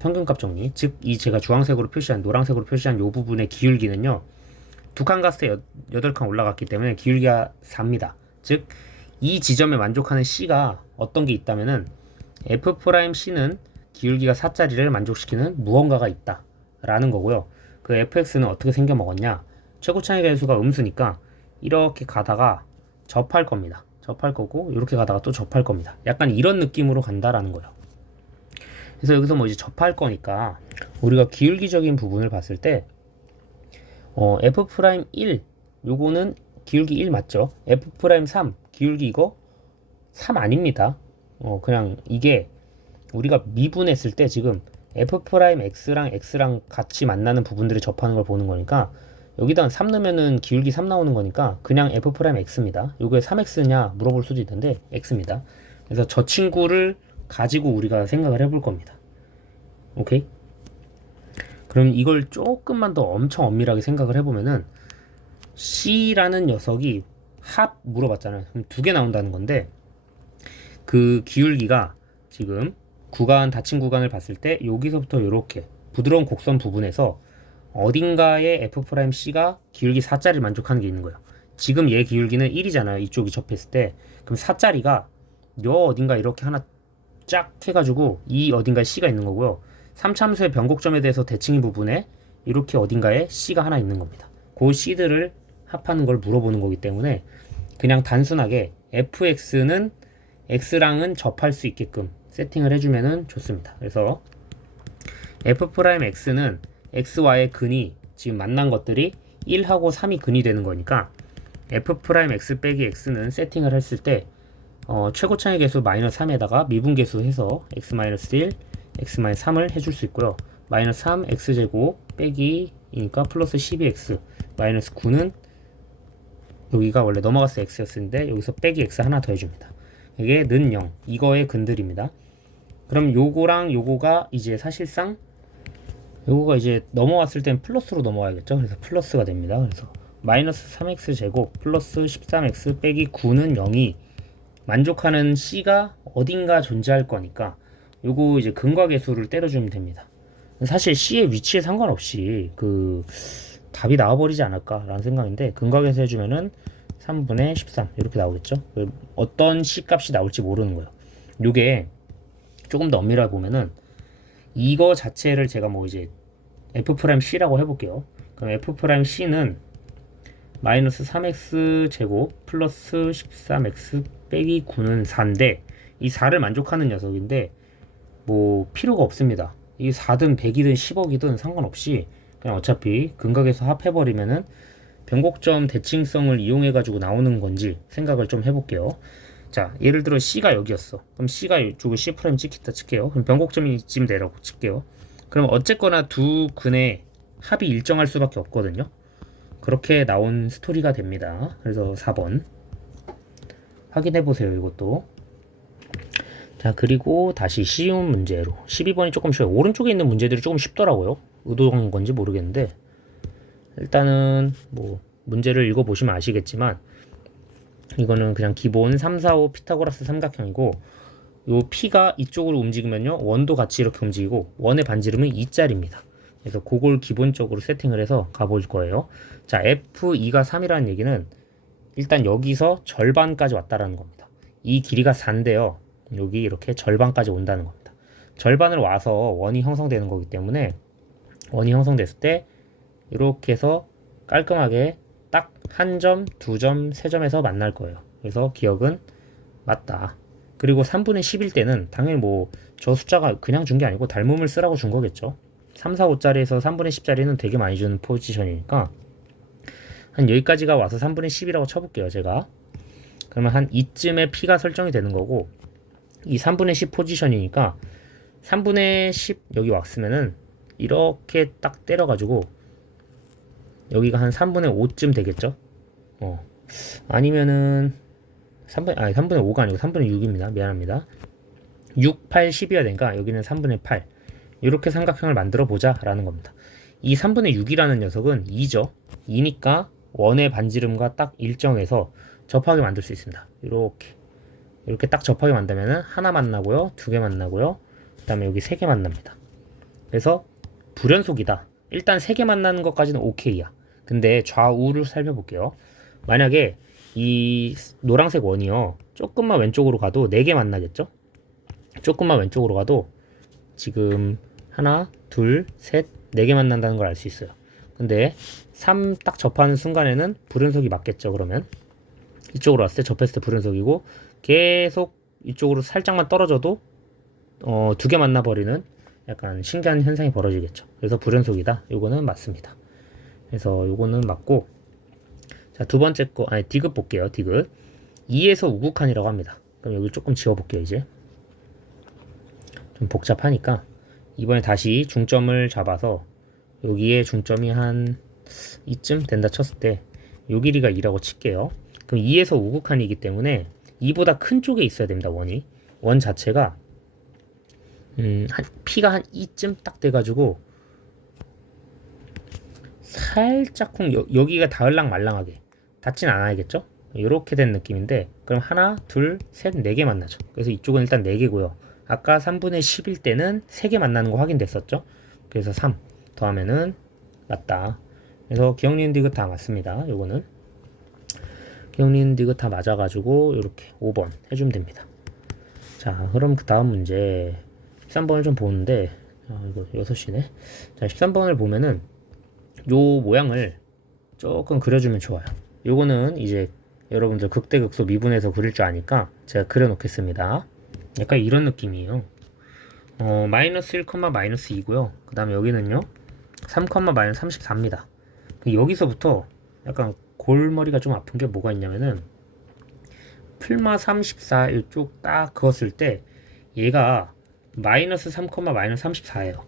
평균값 정리, 즉 이 제가 주황색으로 표시한 노란색으로 표시한 요 부분의 기울기는요. 두 칸 갔을 때 8칸 올라갔기 때문에 기울기가 4입니다. 즉 이 지점에 만족하는 C가 어떤 게 있다면은 F'C는 기울기가 4짜리를 만족시키는 무언가가 있다 라는 거고요. 그 fx는 어떻게 생겨 먹었냐, 최고차이 계수가 음수니까 이렇게 가다가 접할 겁니다. 접할 거고 이렇게 가다가 또 접할 겁니다. 약간 이런 느낌으로 간다라는 거예요. 그래서 여기서 뭐 이제 접할 거니까 우리가 기울기적인 부분을 봤을 때 F'1 요거는 기울기 1 맞죠? F'3 기울기 이거 3 아닙니다. 그냥 이게 우리가 미분했을 때 지금 F'X랑 X랑 같이 만나는 부분들을 접하는 걸 보는 거니까 여기다 3 넣으면은 기울기 3 나오는 거니까 그냥 F'X입니다. 요게 3X냐 물어볼 수도 있는데 X입니다. 그래서 저 친구를 가지고 우리가 생각을 해볼 겁니다. 오케이? 그럼 이걸 조금만 더 엄청 엄밀하게 생각을 해보면은 C라는 녀석이 합 물어봤잖아요. 그럼 2개 나온다는 건데 그 기울기가 지금 구간 닫힌 구간을 봤을 때 여기서부터 이렇게 부드러운 곡선 부분에서 어딘가에 F'C가 기울기 4짜리를 만족하는 게 있는 거예요. 지금 얘 기울기는 1이잖아요. 이쪽이 접했을 때. 그럼 4짜리가 요 어딘가 이렇게 하나 쫙 해가지고 이 어딘가에 C가 있는 거고요. 3참수의 변곡점에 대해서 대칭인 부분에 이렇게 어딘가에 C가 하나 있는 겁니다. 그 C들을 합하는 걸 물어보는 거기 때문에 그냥 단순하게 fx는 x랑은 접할 수 있게끔 세팅을 해주면 좋습니다. 그래서 f'x는 x와의 근이 지금 만난 것들이 1하고 3이 근이 되는 거니까 f'x 빼기 x는 세팅을 했을 때 최고차이 계수 마이너스 3에다가 미분계수 해서 x-1, x-3을 해줄 수 있고요. 마이너스 3 x제곱 빼기 이니까 플러스 12x 마이너스 9는 여기가 원래 넘어갔을 때 x였는데 여기서 빼기 x 하나 더 해줍니다. 이게 는 0 이거의 근들입니다. 그럼 요거랑 요거가 이제 사실상 요거가 이제 넘어왔을 땐 플러스로 넘어와야겠죠. 그래서 플러스가 됩니다. 그래서 마이너스 3x 제곱 플러스 13x 빼기 9는 0이 만족하는 C가 어딘가 존재할 거니까 요거 이제 근과계수를 때려주면 됩니다. 사실 C의 위치에 상관없이 그 답이 나와버리지 않을까라는 생각인데 근과계수 해주면은 3분의 13 이렇게 나오겠죠. 어떤 C 값이 나올지 모르는 거예요. 요게 조금 더 엄밀하게 보면은 이거 자체를 제가 뭐 이제 F'C라고 해볼게요. 그럼 F'C는 마이너스 3x 제곱 플러스 13x 빼기 9는 4인데 이 4를 만족하는 녀석인데 뭐 필요가 없습니다. 이 4든 100이든 10억이든 상관없이 그냥 어차피 근각에서 합해버리면은 변곡점 대칭성을 이용해 가지고 나오는 건지 생각을 좀 해볼게요. 자, 예를 들어 C가 여기였어. 그럼 C가 이쪽을 C' 찍히다 칠게요. 그럼 변곡점이 이쯤 되라고 칠게요. 그럼 어쨌거나 두 근의 합이 일정할 수밖에 없거든요. 그렇게 나온 스토리가 됩니다. 그래서 4번 확인해 보세요. 이것도. 자, 그리고 다시 쉬운 문제로 12번이 조금 쉬워요. 오른쪽에 있는 문제들이 조금 쉽더라고요. 의도한 건지 모르겠는데 일단은 뭐 문제를 읽어보시면 아시겠지만 이거는 그냥 기본 3, 4, 5 피타고라스 삼각형이고 요 P가 이쪽으로 움직이면요 원도 같이 이렇게 움직이고 원의 반지름은 2짜리입니다. 그래서 그걸 기본적으로 세팅을 해서 가볼 거예요. 자, F2가 3이라는 얘기는 일단 여기서 절반까지 왔다라는 겁니다. 이 길이가 4인데요. 여기 이렇게 절반까지 온다는 겁니다. 절반을 와서 원이 형성되는 거기 때문에 원이 형성됐을 때 이렇게 해서 깔끔하게 딱 한 점, 두 점, 세 점에서 만날 거예요. 그래서 기억은 맞다. 그리고 3분의 10일 때는 당연히 뭐 저 숫자가 그냥 준 게 아니고 닮음을 쓰라고 준 거겠죠. 3, 4, 5짜리에서 3분의 10짜리는 되게 많이 주는 포지션이니까 한 여기까지가 와서 3분의 10이라고 쳐볼게요. 제가. 그러면 한 이쯤에 P가 설정이 되는 거고 이 3분의 10 포지션이니까 3분의 10 여기 왔으면은 이렇게 딱 때려가지고 여기가 한 3분의 5쯤 되겠죠? 아니면은 3분의 5가 아니고 3분의 6입니다. 미안합니다. 6, 8, 10이어야 되니까 여기는 3분의 8 이렇게 삼각형을 만들어 보자 라는 겁니다. 이 3분의 6이라는 녀석은 2죠. 2니까 원의 반지름과 딱 일정해서 접하게 만들 수 있습니다. 이렇게 이렇게 딱 접하게 만들면은 하나 만나고요, 두 개 만나고요, 그 다음에 여기 세 개 만납니다. 그래서 불연속이다. 일단 세 개 만나는 것까지는 오케이야. 근데 좌우를 살펴볼게요. 만약에 이 노란색 원이요, 조금만 왼쪽으로 가도 네 개 만나겠죠? 조금만 왼쪽으로 가도 지금 하나, 둘, 셋, 네 개 만난다는 걸 알 수 있어요. 근데 3 딱 접하는 순간에는 불연속이 맞겠죠. 그러면 이쪽으로 왔을 때 접했을 때 불연속이고, 계속 이쪽으로 살짝만 떨어져도 두 개 만나버리는 약간 신기한 현상이 벌어지겠죠. 그래서 불연속이다. 요거는 맞습니다. 그래서 요거는 맞고, 자, 두 번째 거, 아니, 디귿 볼게요. 디귿. 2에서 우극한이라고 합니다. 그럼 여기 조금 지워볼게요, 이제. 좀 복잡하니까. 이번에 다시 중점을 잡아서, 여기에 중점이 한 이쯤 된다 쳤을 때, 요 길이가 2라고 칠게요. 그럼 2에서 우극한이기 때문에 2보다 큰 쪽에 있어야 됩니다, 원이. 원 자체가, P가 한 2쯤 딱 돼가지고, 살짝쿵, 여기가 닿을랑 말랑하게. 닿진 않아야겠죠? 이렇게 된 느낌인데, 그럼 하나, 둘, 셋, 네 개 만나죠. 그래서 이쪽은 일단 4개고요. 아까 3분의 10일 때는 3개 만나는 거 확인됐었죠? 그래서 3 더하면은 맞다. 그래서 기억니은 디귿 다 맞습니다. 요거는 기억니은 디귿 다 맞아가지고 이렇게 5번 해주면 됩니다. 자, 그럼 그 다음 문제 13번을 좀 보는데, 이거 6시네. 자, 13번을 보면은 요 모양을 조금 그려주면 좋아요. 요거는 이제 여러분들 극대극소 미분해서 그릴 줄 아니까 제가 그려놓겠습니다. 약간 이런 느낌이에요. 마이너스 1, 마이너스 2고요. 그 다음에 여기는요 3, 마이너스 34입니다. 여기서부터 약간 골머리가 좀 아픈 게 뭐가 있냐면은, 풀마 34 이쪽 딱 그었을 때 얘가 마이너스 3, 마이너스 34예요.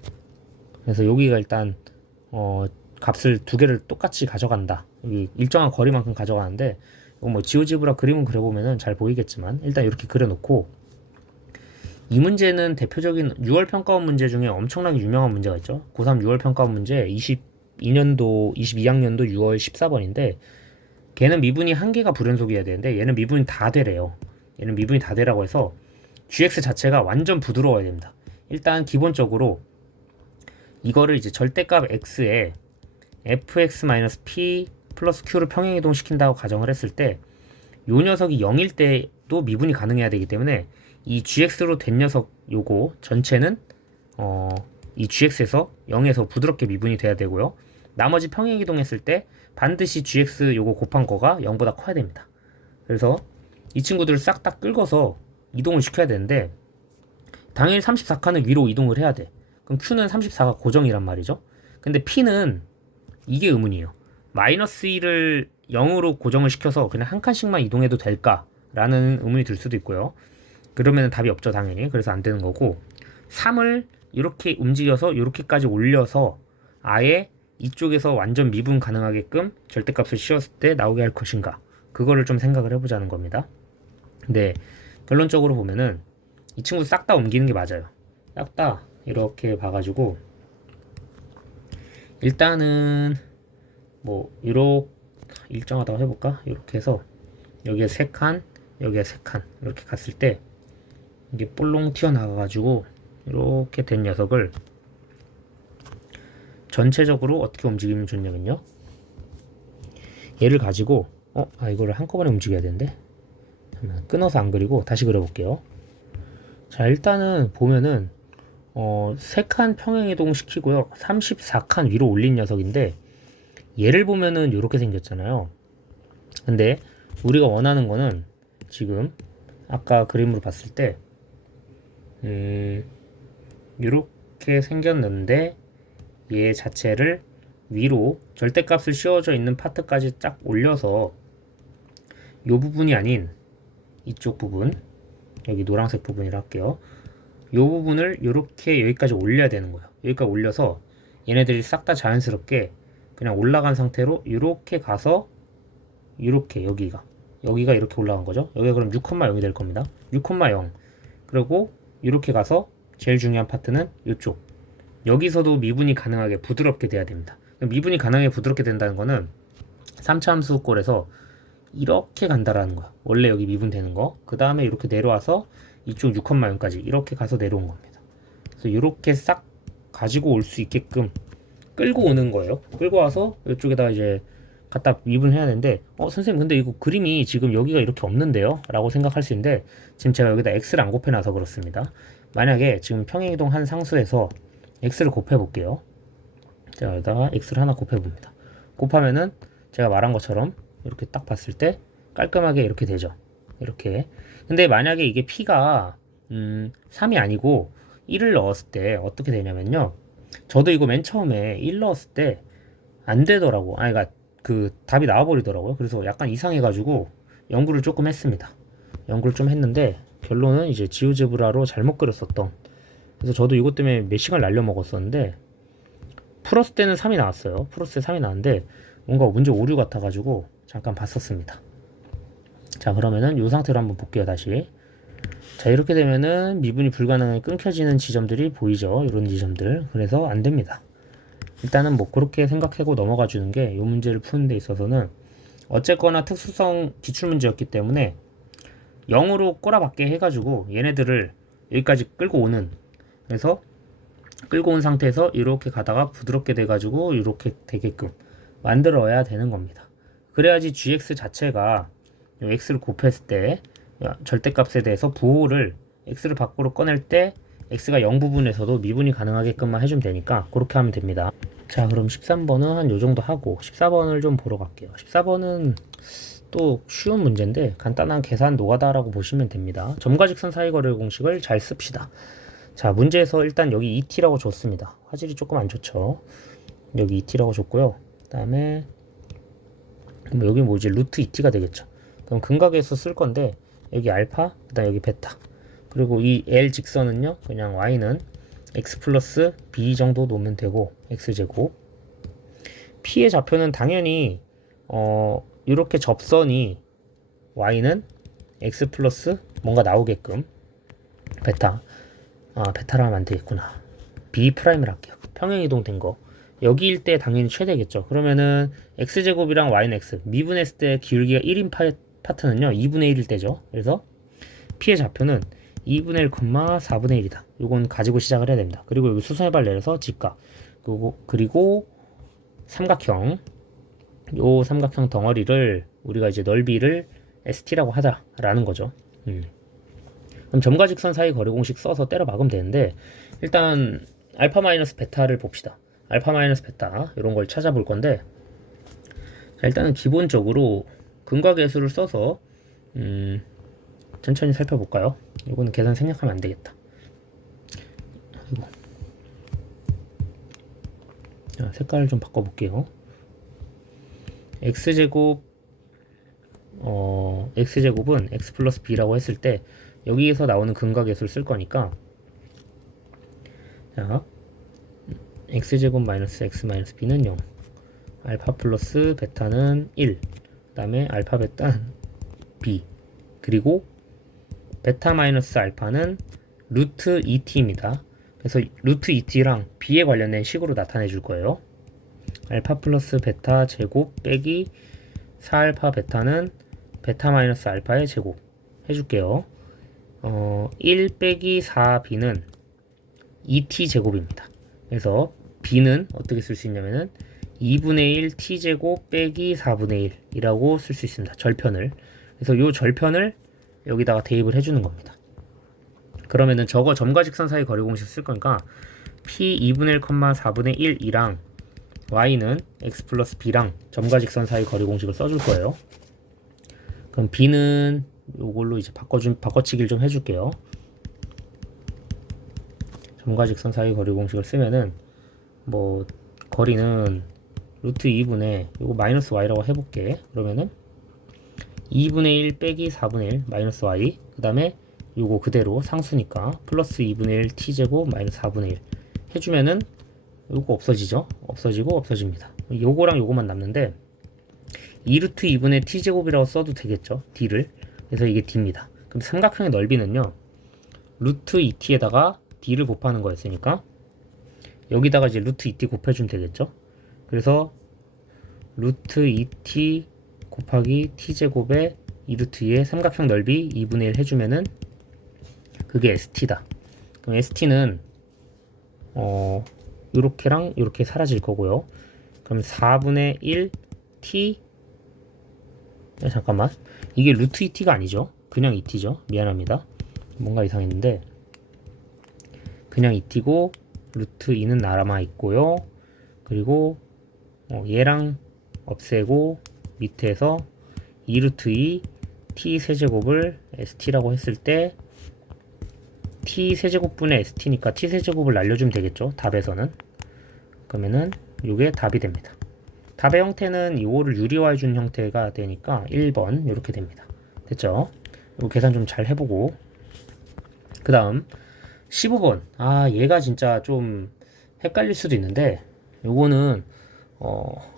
그래서 여기가 일단 값을 두 개를 똑같이 가져간다. 여기 일정한 거리만큼 가져가는데, 이거 뭐 지오지브라 그림은 그려보면은 잘 보이겠지만 일단 이렇게 그려놓고, 이 문제는 대표적인 6월 평가원 문제 중에 엄청나게 유명한 문제가 있죠. 고3 6월 평가원 문제 22년도 22학년도 6월 14번인데, 걔는 미분이 한 개가 불연속이어야 되는데 얘는 미분이 다 되래요. 얘는 미분이 다 되라고 해서 gx 자체가 완전 부드러워야 됩니다. 일단 기본적으로 이거를 이제 절대값 x에 fx-p 플러스 q를 평행이동 시킨다고 가정을 했을 때, 요 녀석이 0일 때도 미분이 가능해야 되기 때문에 이 gx로 된 녀석 요거 전체는 이 gx에서 0에서 부드럽게 미분이 돼야 되고요. 나머지 평행이동했을 때 반드시 gx 요거 곱한 거가 0보다 커야 됩니다. 그래서 이 친구들을 싹 다 끌고서 이동을 시켜야 되는데, 당연히 34칸을 위로 이동을 해야 돼. 그럼 q는 34가 고정이란 말이죠. 근데 p는 이게 의문이에요. 마이너스 1을 0으로 고정을 시켜서 그냥 한 칸씩만 이동해도 될까? 라는 의문이 들 수도 있고요. 그러면 답이 없죠, 당연히. 그래서 안 되는 거고, 3을 이렇게 움직여서 이렇게까지 올려서 아예 이쪽에서 완전 미분 가능하게끔 절대값을 씌웠을 때 나오게 할 것인가, 그거를 좀 생각을 해보자는 겁니다. 근데 결론적으로 보면은 이 친구 싹 다 옮기는 게 맞아요. 싹 다 이렇게 봐가지고, 일단은 뭐 이렇게 일정하다고 해볼까? 이렇게 해서 여기에 3칸, 여기에 3칸 이렇게 갔을 때 이게 볼롱 튀어나가가지고 이렇게 된 녀석을 전체적으로 어떻게 움직이면 좋냐면요, 얘를 가지고 이거를 한꺼번에 움직여야 되는데, 끊어서 안 그리고 다시 그려볼게요. 자, 일단은 보면은 3칸 평행이동 시키고요 34칸 위로 올린 녀석인데, 얘를 보면은 이렇게 생겼잖아요. 근데 우리가 원하는 거는 지금 아까 그림으로 봤을 때 이렇게 생겼는데, 얘 자체를 위로 절대값을 씌워져 있는 파트까지 쫙 올려서 요 부분이 아닌 이쪽 부분, 여기 노란색 부분이라 할게요. 요 부분을 이렇게 여기까지 올려야 되는 거예요. 여기까지 올려서 얘네들이 싹 다 자연스럽게 그냥 올라간 상태로 이렇게 가서 이렇게 여기가 이렇게 올라간 거죠. 여기가 그럼 6,0이 될 겁니다. 6,0. 그리고 이렇게 가서 제일 중요한 파트는 이쪽, 여기서도 미분이 가능하게 부드럽게 돼야 됩니다. 미분이 가능하게 부드럽게 된다는 거는 3차 함수꼴에서 이렇게 간다라는 거야. 원래 여기 미분되는 거. 그 다음에 이렇게 내려와서 이쪽 6,0까지 이렇게 가서 내려온 겁니다. 그래서 이렇게 싹 가지고 올 수 있게끔 끌고 오는 거예요. 끌고 와서 이쪽에다 이제 갖다 미분해야 되는데 선생님 근데 이거 그림이 지금 여기가 이렇게 없는데요? 라고 생각할 수 있는데 지금 제가 여기다 x를 안 곱해놔서 그렇습니다. 만약에 지금 평행이동 한 상수에서 x를 곱해볼게요. 제가 여기다가 x를 하나 곱해봅니다. 곱하면은 제가 말한 것처럼 이렇게 딱 봤을 때 깔끔하게 이렇게 되죠. 이렇게. 근데 만약에 이게 p가 3이 아니고 1을 넣었을 때 어떻게 되냐면요. 저도 이거 맨 처음에 1 넣었을 때 안 되더라고. 아니, 그러니까 그 답이 나와버리더라고요. 그래서 약간 이상해가지고 연구를 조금 했습니다. 연구를 좀 했는데 결론은 이제 지오제브라로 잘못 그렸었던. 그래서 저도 이것 때문에 몇 시간 날려 먹었었는데 풀었을 때는 3이 나왔어요. 풀었을 때 3이 나왔는데 뭔가 문제 오류 같아가지고 잠깐 봤었습니다. 자, 그러면은 이 상태로 한번 볼게요. 다시. 자, 이렇게 되면은 미분이 불가능하게 끊겨지는 지점들이 보이죠. 이런 지점들. 그래서 안 됩니다. 일단은 뭐 그렇게 생각하고 넘어가 주는 게 이 문제를 푸는 데 있어서는 어쨌거나 특수성 기출문제였기 때문에 0으로 꼬라박게 해가지고 얘네들을 여기까지 끌고 오는, 그래서 끌고 온 상태에서 이렇게 가다가 부드럽게 돼가지고 이렇게 되게끔 만들어야 되는 겁니다. 그래야지 gx 자체가 x를 곱했을 때 절대값에 대해서 부호를 x를 밖으로 꺼낼 때 x가 0 부분에서도 미분이 가능하게끔만 해주면 되니까 그렇게 하면 됩니다. 자, 그럼 13번은 한 요정도 하고 14번을 좀 보러 갈게요. 14번은 또 쉬운 문제인데 간단한 계산 노가다라고 보시면 됩니다. 점과 직선 사이 거리 공식을 잘 씁시다. 자, 문제에서 일단 여기 2t라고 줬습니다. 화질이 조금 안 좋죠. 여기 2t라고 줬고요. 그 다음에 여기 뭐지? 루트 2t가 되겠죠. 그럼 근각에서 쓸 건데 여기 알파, 그 다음 여기 베타, 그리고 이 L 직선은요 그냥 y는 x 플러스 b 정도 놓으면 되고 x제곱. p의 좌표는 당연히 이렇게 접선이 y는 x 플러스 뭔가 나오게끔 베타, 베타라 하면 안 되겠구나. b 프라임을 할게요. 평행이동 된 거. 여기일 때 당연히 최대겠죠. 그러면은 x제곱이랑 y는 x 미분했을 때 기울기가 1인 파트는요 2분의 1일 때죠. 그래서 p의 좌표는 2분의 1, 4분의 1이다. 요건 가지고 시작을 해야 됩니다. 그리고 여기 수선의 발 내려서 직각. 그리고 삼각형. 요 삼각형 덩어리를 우리가 이제 넓이를 ST라고 하자라는 거죠. 그럼 점과 직선 사이 거리 공식 써서 때려 박으면 되는데 일단 알파 마이너스 베타를 봅시다. 알파 마이너스 베타 이런 걸 찾아볼 건데 자, 일단은 기본적으로 근각계수를 써서 천천히 살펴볼까요? 이거는 계산 생략하면 안 되겠다. 아이고. 자, 색깔을 좀 바꿔볼게요. x제곱 x제곱은 x 플러스 b라고 했을 때 여기에서 나오는 근각계수를 쓸 거니까 자 x제곱 마이너스 x 마이너스 b는 0, 알파 플러스 베타는 1, 그 다음에 알파 베타는 b, 그리고 베타 마이너스 알파는 루트 2t입니다. 그래서 루트 2t랑 b에 관련된 식으로 나타내 줄 거예요. 알파 플러스 베타 제곱 빼기 4알파 베타는 베타 마이너스 알파의 제곱 해줄게요. 1 빼기 4b는 2t 제곱입니다. 그래서 b는 어떻게 쓸 수 있냐면은 2분의 1 t제곱 빼기 4분의 1이라고 쓸 수 있습니다. 절편을. 그래서 이 절편을 여기다가 대입을 해주는 겁니다. 그러면은 저거 점과 직선 사이 거리 공식 쓸 거니까 p 2분의 1, 4분의 1이랑 y는 x 플러스 b랑 점과 직선 사이 거리 공식을 써줄 거예요. 그럼 b는 요걸로 이제 바꿔치기를 좀 해줄게요. 점과 직선 사이 거리 공식을 쓰면은 뭐 거리는 루트 2분의 요거 마이너스 y라고 해볼게. 그러면은 2분의 1 빼기 4분의 1 마이너스 y, 그 다음에 요거 그대로 상수니까 플러스 2분의 1 t제곱 마이너스 4분의 1 해주면은 요거 없어지죠. 없어지고 없어집니다. 요거랑 요거만 남는데 2루트 2분의 t제곱이라고 써도 되겠죠. d를. 그래서 이게 d입니다. 그럼 삼각형의 넓이는요 루트 2t에다가 d를 곱하는 거였으니까 여기다가 이제 루트 2t 곱해주면 되겠죠. 그래서 루트 2t 곱하기 t제곱에 2루트 2의 삼각형 넓이 2분의 1 해주면은 그게 st다. 그럼 st는 요렇게랑 요렇게 사라질 거고요. 그럼 4분의 1 t 잠깐만, 이게 루트 2t가 아니죠. 그냥 2t죠. 미안합니다. 뭔가 이상했는데 그냥 2t고 루트 2는 남아 있고요. 그리고 얘랑 없애고 밑에서 2루트 2 t 세제곱을 st라고 했을 때 t 세제곱분의 st니까 t 세제곱을 날려주면 되겠죠. 답에서는. 그러면은 이게 답이 됩니다. 답의 형태는 이거를 유리화해 준 형태가 되니까 1번 이렇게 됩니다. 됐죠? 이거 계산 좀 잘 해보고, 그 다음 15번. 얘가 진짜 좀 헷갈릴 수도 있는데, 요거는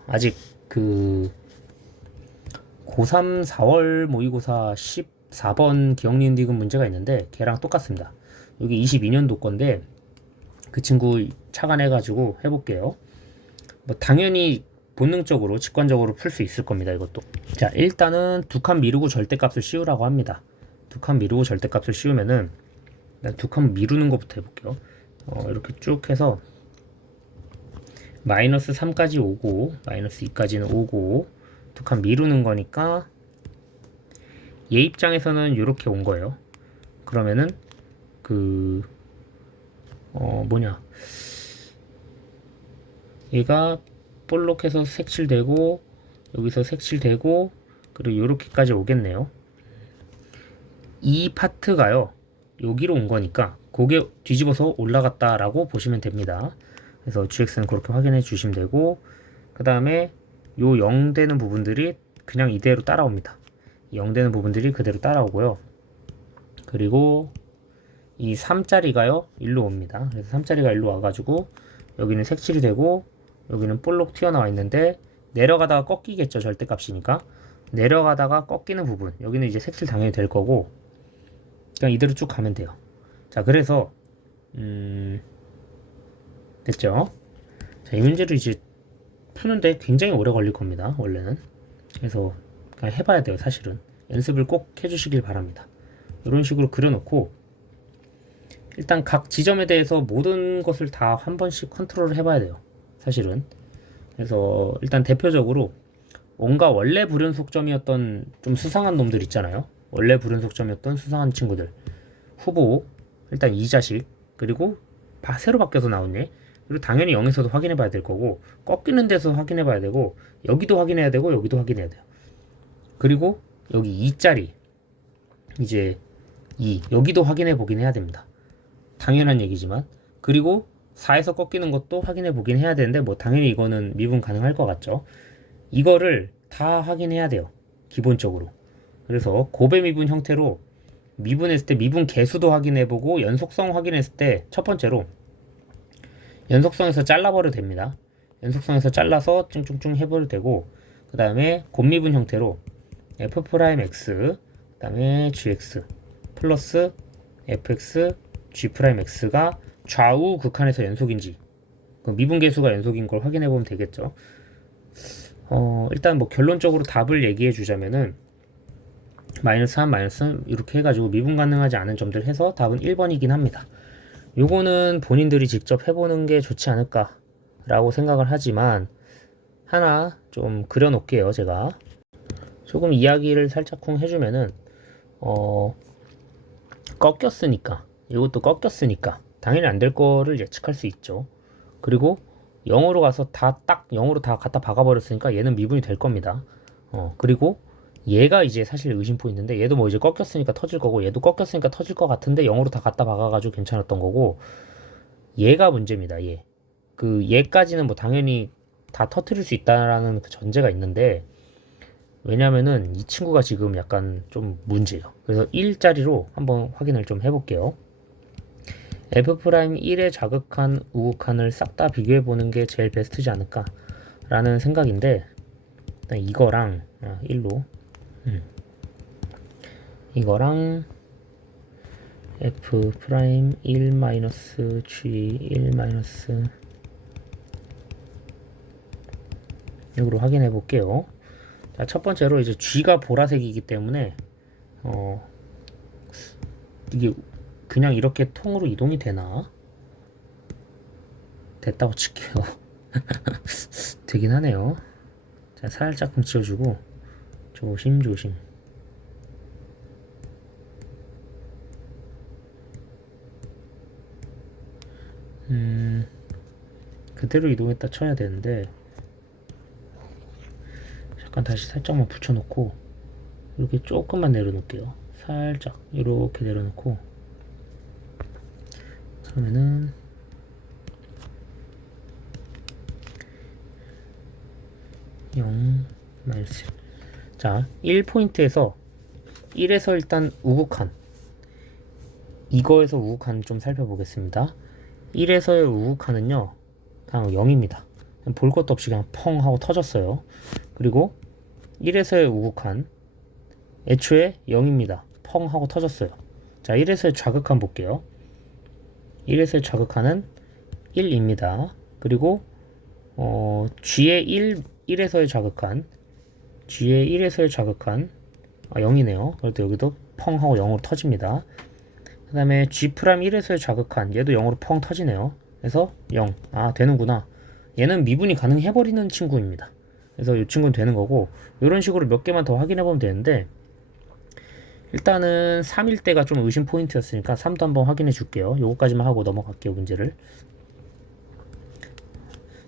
아직 그 고3 4월 모의고사 14번 기억니은 디귿 문제가 있는데 걔랑 똑같습니다. 여기 22년도 건데 그 친구 착안해가지고 해볼게요. 뭐 당연히 본능적으로 직관적으로 풀 수 있을 겁니다. 이것도. 자, 일단은 두 칸 미루고 절대값을 씌우라고 합니다. 두 칸 미루고 절대값을 씌우면은 두 칸 미루는 것부터 해볼게요. 이렇게 쭉 해서 마이너스 3까지 오고 마이너스 2까지는 오고 두 칸 미루는 거니까 얘 입장에서는 이렇게 온 거예요. 그러면은 얘가 볼록해서 색칠되고 여기서 색칠되고 그리고 요렇게까지 오겠네요. 이 파트가요 여기로 온 거니까 고개 뒤집어서 올라갔다라고 보시면 됩니다. 그래서 gx는 그렇게 확인해 주시면 되고, 그 다음에 요 0 되는 부분들이 그냥 이대로 따라옵니다. 0 되는 부분들이 그대로 따라오고요. 그리고 이 3짜리가요 일로 옵니다. 그래서 3짜리가 일로 와가지고 여기는 색칠이 되고 여기는 볼록 튀어나와 있는데 내려가다가 꺾이겠죠. 절대값이니까 내려가다가 꺾이는 부분, 여기는 이제 색칠 당연히 될 거고 그냥 이대로 쭉 가면 돼요. 자, 그래서 됐죠? 자, 이 문제를 이제 푸는데 굉장히 오래 걸릴 겁니다. 원래는. 그래서 그냥 해봐야 돼요. 사실은 연습을 꼭 해주시길 바랍니다. 이런 식으로 그려놓고 일단 각 지점에 대해서 모든 것을 다 한 번씩 컨트롤을 해봐야 돼요. 사실은. 그래서 일단 대표적으로 뭔가 원래 불연속점이었던 좀 수상한 놈들 있잖아요. 원래 불연속점이었던 수상한 친구들. 후보 일단 이 자식, 그리고 새로 바뀌어서 나온 얘, 그리고 당연히 0에서도 확인해 봐야 될 거고 꺾이는 데서 확인해 봐야 되고 여기도 확인해야 되고 여기도 확인해야 돼요. 그리고 여기 2짜리 이제 2 여기도 확인해 보긴 해야 됩니다. 당연한 얘기지만. 그리고 4에서 꺾이는 것도 확인해 보긴 해야 되는데 뭐 당연히 이거는 미분 가능할 것 같죠. 이거를 다 확인해야 돼요. 기본적으로. 그래서 곱의 미분 형태로 미분했을 때 미분 개수도 확인해 보고 연속성 확인했을 때 첫 번째로 연속성에서 잘라버려도 됩니다. 연속성에서 잘라서 쭝쭝쭝 해버려도 되고, 그 다음에 곱미분 형태로 f'x 그 다음에 gx 플러스 fx g'x가 좌우 극한에서 연속인지 그 미분계수가 연속인 걸 확인해 보면 되겠죠. 일단 뭐 결론적으로 답을 얘기해 주자면은 마이너스 3, 마이너스 3 이렇게 해가지고 미분 가능하지 않은 점들 해서 답은 1번이긴 합니다. 요거는 본인들이 직접 해보는 게 좋지 않을까 라고 생각을 하지만 하나 좀 그려놓을게요. 제가 조금 이야기를 살짝쿵 해주면은 꺾였으니까, 이것도 꺾였으니까 당연히 안 될 거를 예측할 수 있죠. 그리고 0으로 가서 딱 0으로 다 갖다 박아버렸으니까 얘는 미분이 될 겁니다. 그리고 얘가 이제 사실 의심 포인트인데 얘도 뭐 이제 꺾였으니까 터질 거고 얘도 꺾였으니까 터질 것 같은데 0으로 다 갖다 박아가지고 괜찮았던 거고, 얘가 문제입니다. 얘까지는 뭐 당연히 다 터뜨릴 수 있다라는 그 전제가 있는데, 왜냐면은 이 친구가 지금 약간 좀 문제예요. 그래서 1짜리로 한번 확인을 좀 해볼게요. F'1의 좌극한, 우극한을 싹 다 비교해 보는 게 제일 베스트지 않을까 라는 생각인데, 일단 이거랑 1로 이거랑 F'1 마이너스 G 1 마이너스 이거로 확인해 볼게요. 자, 첫 번째로 이제 G가 보라색이기 때문에 이게 그냥 이렇게 통으로 이동이 되나? 됐다고 칠게요. 되긴 하네요. 자, 살짝만 지어주고 조심조심. 그대로 이동했다 쳐야 되는데 잠깐 다시 살짝만 붙여놓고 이렇게 조금만 내려놓을게요. 살짝 이렇게 내려놓고 그러면은 -1. 자, 1포인트에서 1에서 일단 우극한 이거에서 우극한 좀 살펴보겠습니다. 1에서의 우극한은요 그냥 0입니다. 볼 것도 없이 그냥 펑 하고 터졌어요. 그리고 1에서의 우극한 애초에 0입니다. 펑 하고 터졌어요. 자, 1에서의 좌극한 볼게요. 1에서의 좌극한은 1입니다. 그리고 G의 1에서의 좌극한 G의 1에서의 좌극한 0이네요. 그래도 여기도 펑 하고 0으로 터집니다. 그 다음에 G'1에서의 좌극한 얘도 0으로 펑 터지네요. 그래서 0. 아, 되는구나. 얘는 미분이 가능해버리는 친구입니다. 그래서 이 친구는 되는 거고, 이런 식으로 몇 개만 더 확인해보면 되는데, 일단은 3일 때가 좀 의심 포인트였으니까 3도 한번 확인해 줄게요. 요거까지만 하고 넘어갈게요, 문제를.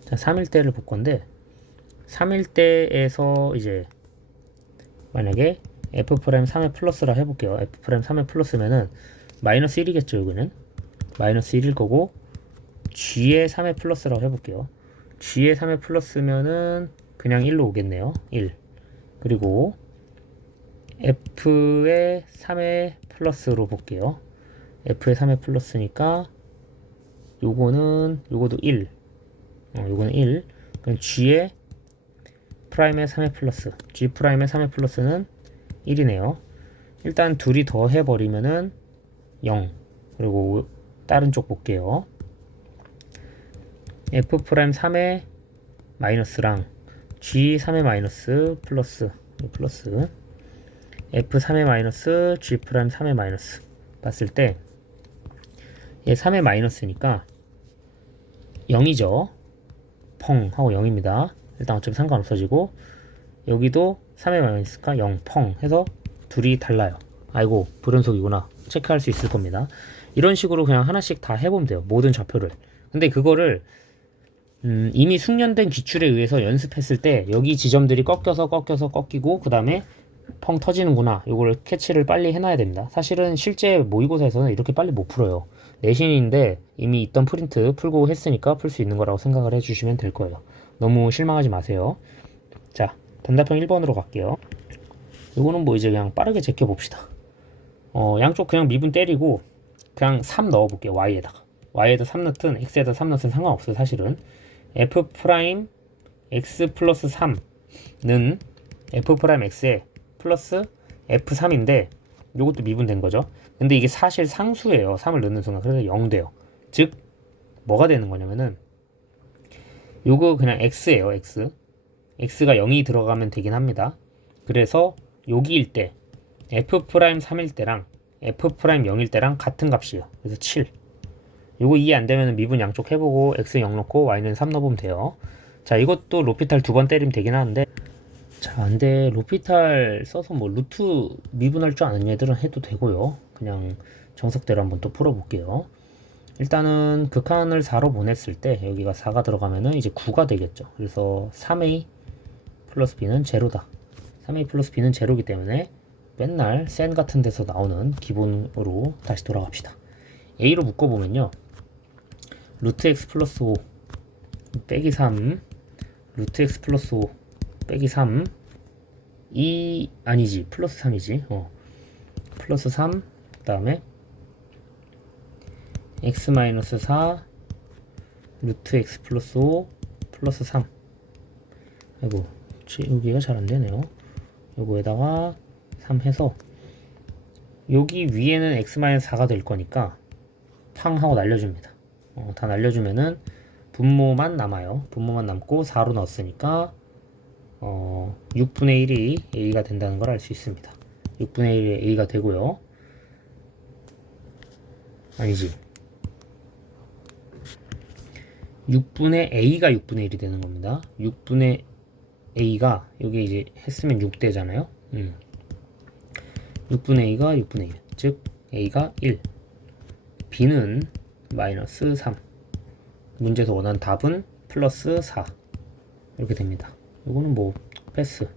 자, 3일 때를 볼 건데, 3일 때에서 이제 만약에 F'3의 플러스라 해볼게요. F'3의 플러스면은 마이너스 1이겠죠, 여기는. 마이너스 1일 거고, G의 3의 플러스라고 해볼게요. G의 3의 플러스면은 그냥 1로 오겠네요. 1. 그리고 F의 3의 플러스로 볼게요. F의 3의 플러스니까 요거도 1. 요거는 1. 그럼 G의 프라임의 3의 플러스. G 프라임의 3의 플러스는 1이네요. 일단 둘이 더 해버리면은 0. 그리고 다른 쪽 볼게요. F'3의 마이너스랑 G3의 마이너스 플러스 F3의 마이너스 G'3의 마이너스 봤을 때 얘 3의 마이너스니까 0이죠. 펑 하고 0입니다. 일단 어차피 상관없어지고 여기도 3의 마이너스니까 0 펑 해서 둘이 달라요. 아이고 불연속이구나. 체크할 수 있을 겁니다. 이런 식으로 그냥 하나씩 다 해보면 돼요. 모든 좌표를. 근데 그거를 이미 숙련된 기출에 의해서 연습했을 때 여기 지점들이 꺾이고 그 다음에 펑 터지는구나. 요걸 캐치를 빨리 해놔야 됩니다. 사실은 실제 모의고사에서는 이렇게 빨리 못 풀어요. 내신인데 이미 있던 프린트 풀고 했으니까 풀 수 있는 거라고 생각을 해주시면 될 거예요. 너무 실망하지 마세요. 자, 단답형 1번으로 갈게요. 요거는 뭐 이제 그냥 빠르게 제껴봅시다. 양쪽 그냥 미분 때리고 그냥 3 넣어볼게요. y에다 3 넣든 x에다 3 넣든 상관없어요. 사실은 f 프라임 x 플러스 3는 f 프라임 x에 플러스 f3인데 요것도 미분된 거죠. 근데 이게 사실 상수예요. 3을 넣는 순간. 그래서 0 돼요. 즉 뭐가 되는 거냐면은 요거 그냥 x예요. x가 0이 들어가면 되긴 합니다. 그래서 여기일 때 f 프라임 3일 때랑 f 프라임 0일 때랑 같은 값이에요. 그래서 7. 요거 이해 안 되면 미분 양쪽 해보고 x 0 넣고 y는 3 넣어보면 돼요. 자, 이것도 로피탈 2번 때리면 되긴 하는데, 자, 근데 로피탈 써서 뭐 루트 미분할 줄 아는 애들은 해도 되고요. 그냥 정석대로 한번 또 풀어볼게요. 일단은 극한을 4로 보냈을 때 여기가 4가 들어가면은 이제 9가 되겠죠. 그래서 3a 플러스 b는 제로다. 3a 플러스 b는 제로기 때문에 맨날 센 같은 데서 나오는 기본으로 다시 돌아갑시다. a로 묶어보면요. 루트 x 플러스 5 빼기 3 루트 x 플러스 5 빼기 3 아니지 플러스 3이지 플러스 3 그 다음에 x 마이너스 4 루트 x 플러스 5 플러스 3. 아이고 여기가 잘 안되네요. 요거에다가 3 해서 여기 위에는 x 마이너스 4가 될 거니까 팡 하고 날려줍니다. 다 날려주면은 분모만 남아요. 분모만 남고 4로 넣었으니까 6분의 1이 a가 된다는 걸 알 수 있습니다. 6분의 1이 a가 되고요. 아니지. 6분의 a가 6분의 1이 되는 겁니다. 6분의 a가 여기 이제 했으면 6대잖아요. 6분의 a가 6분의 1, 즉 a가 1, b는 마이너스 3. 문제에서 원하는 답은 플러스 4 이렇게 됩니다. 이거는 뭐 패스.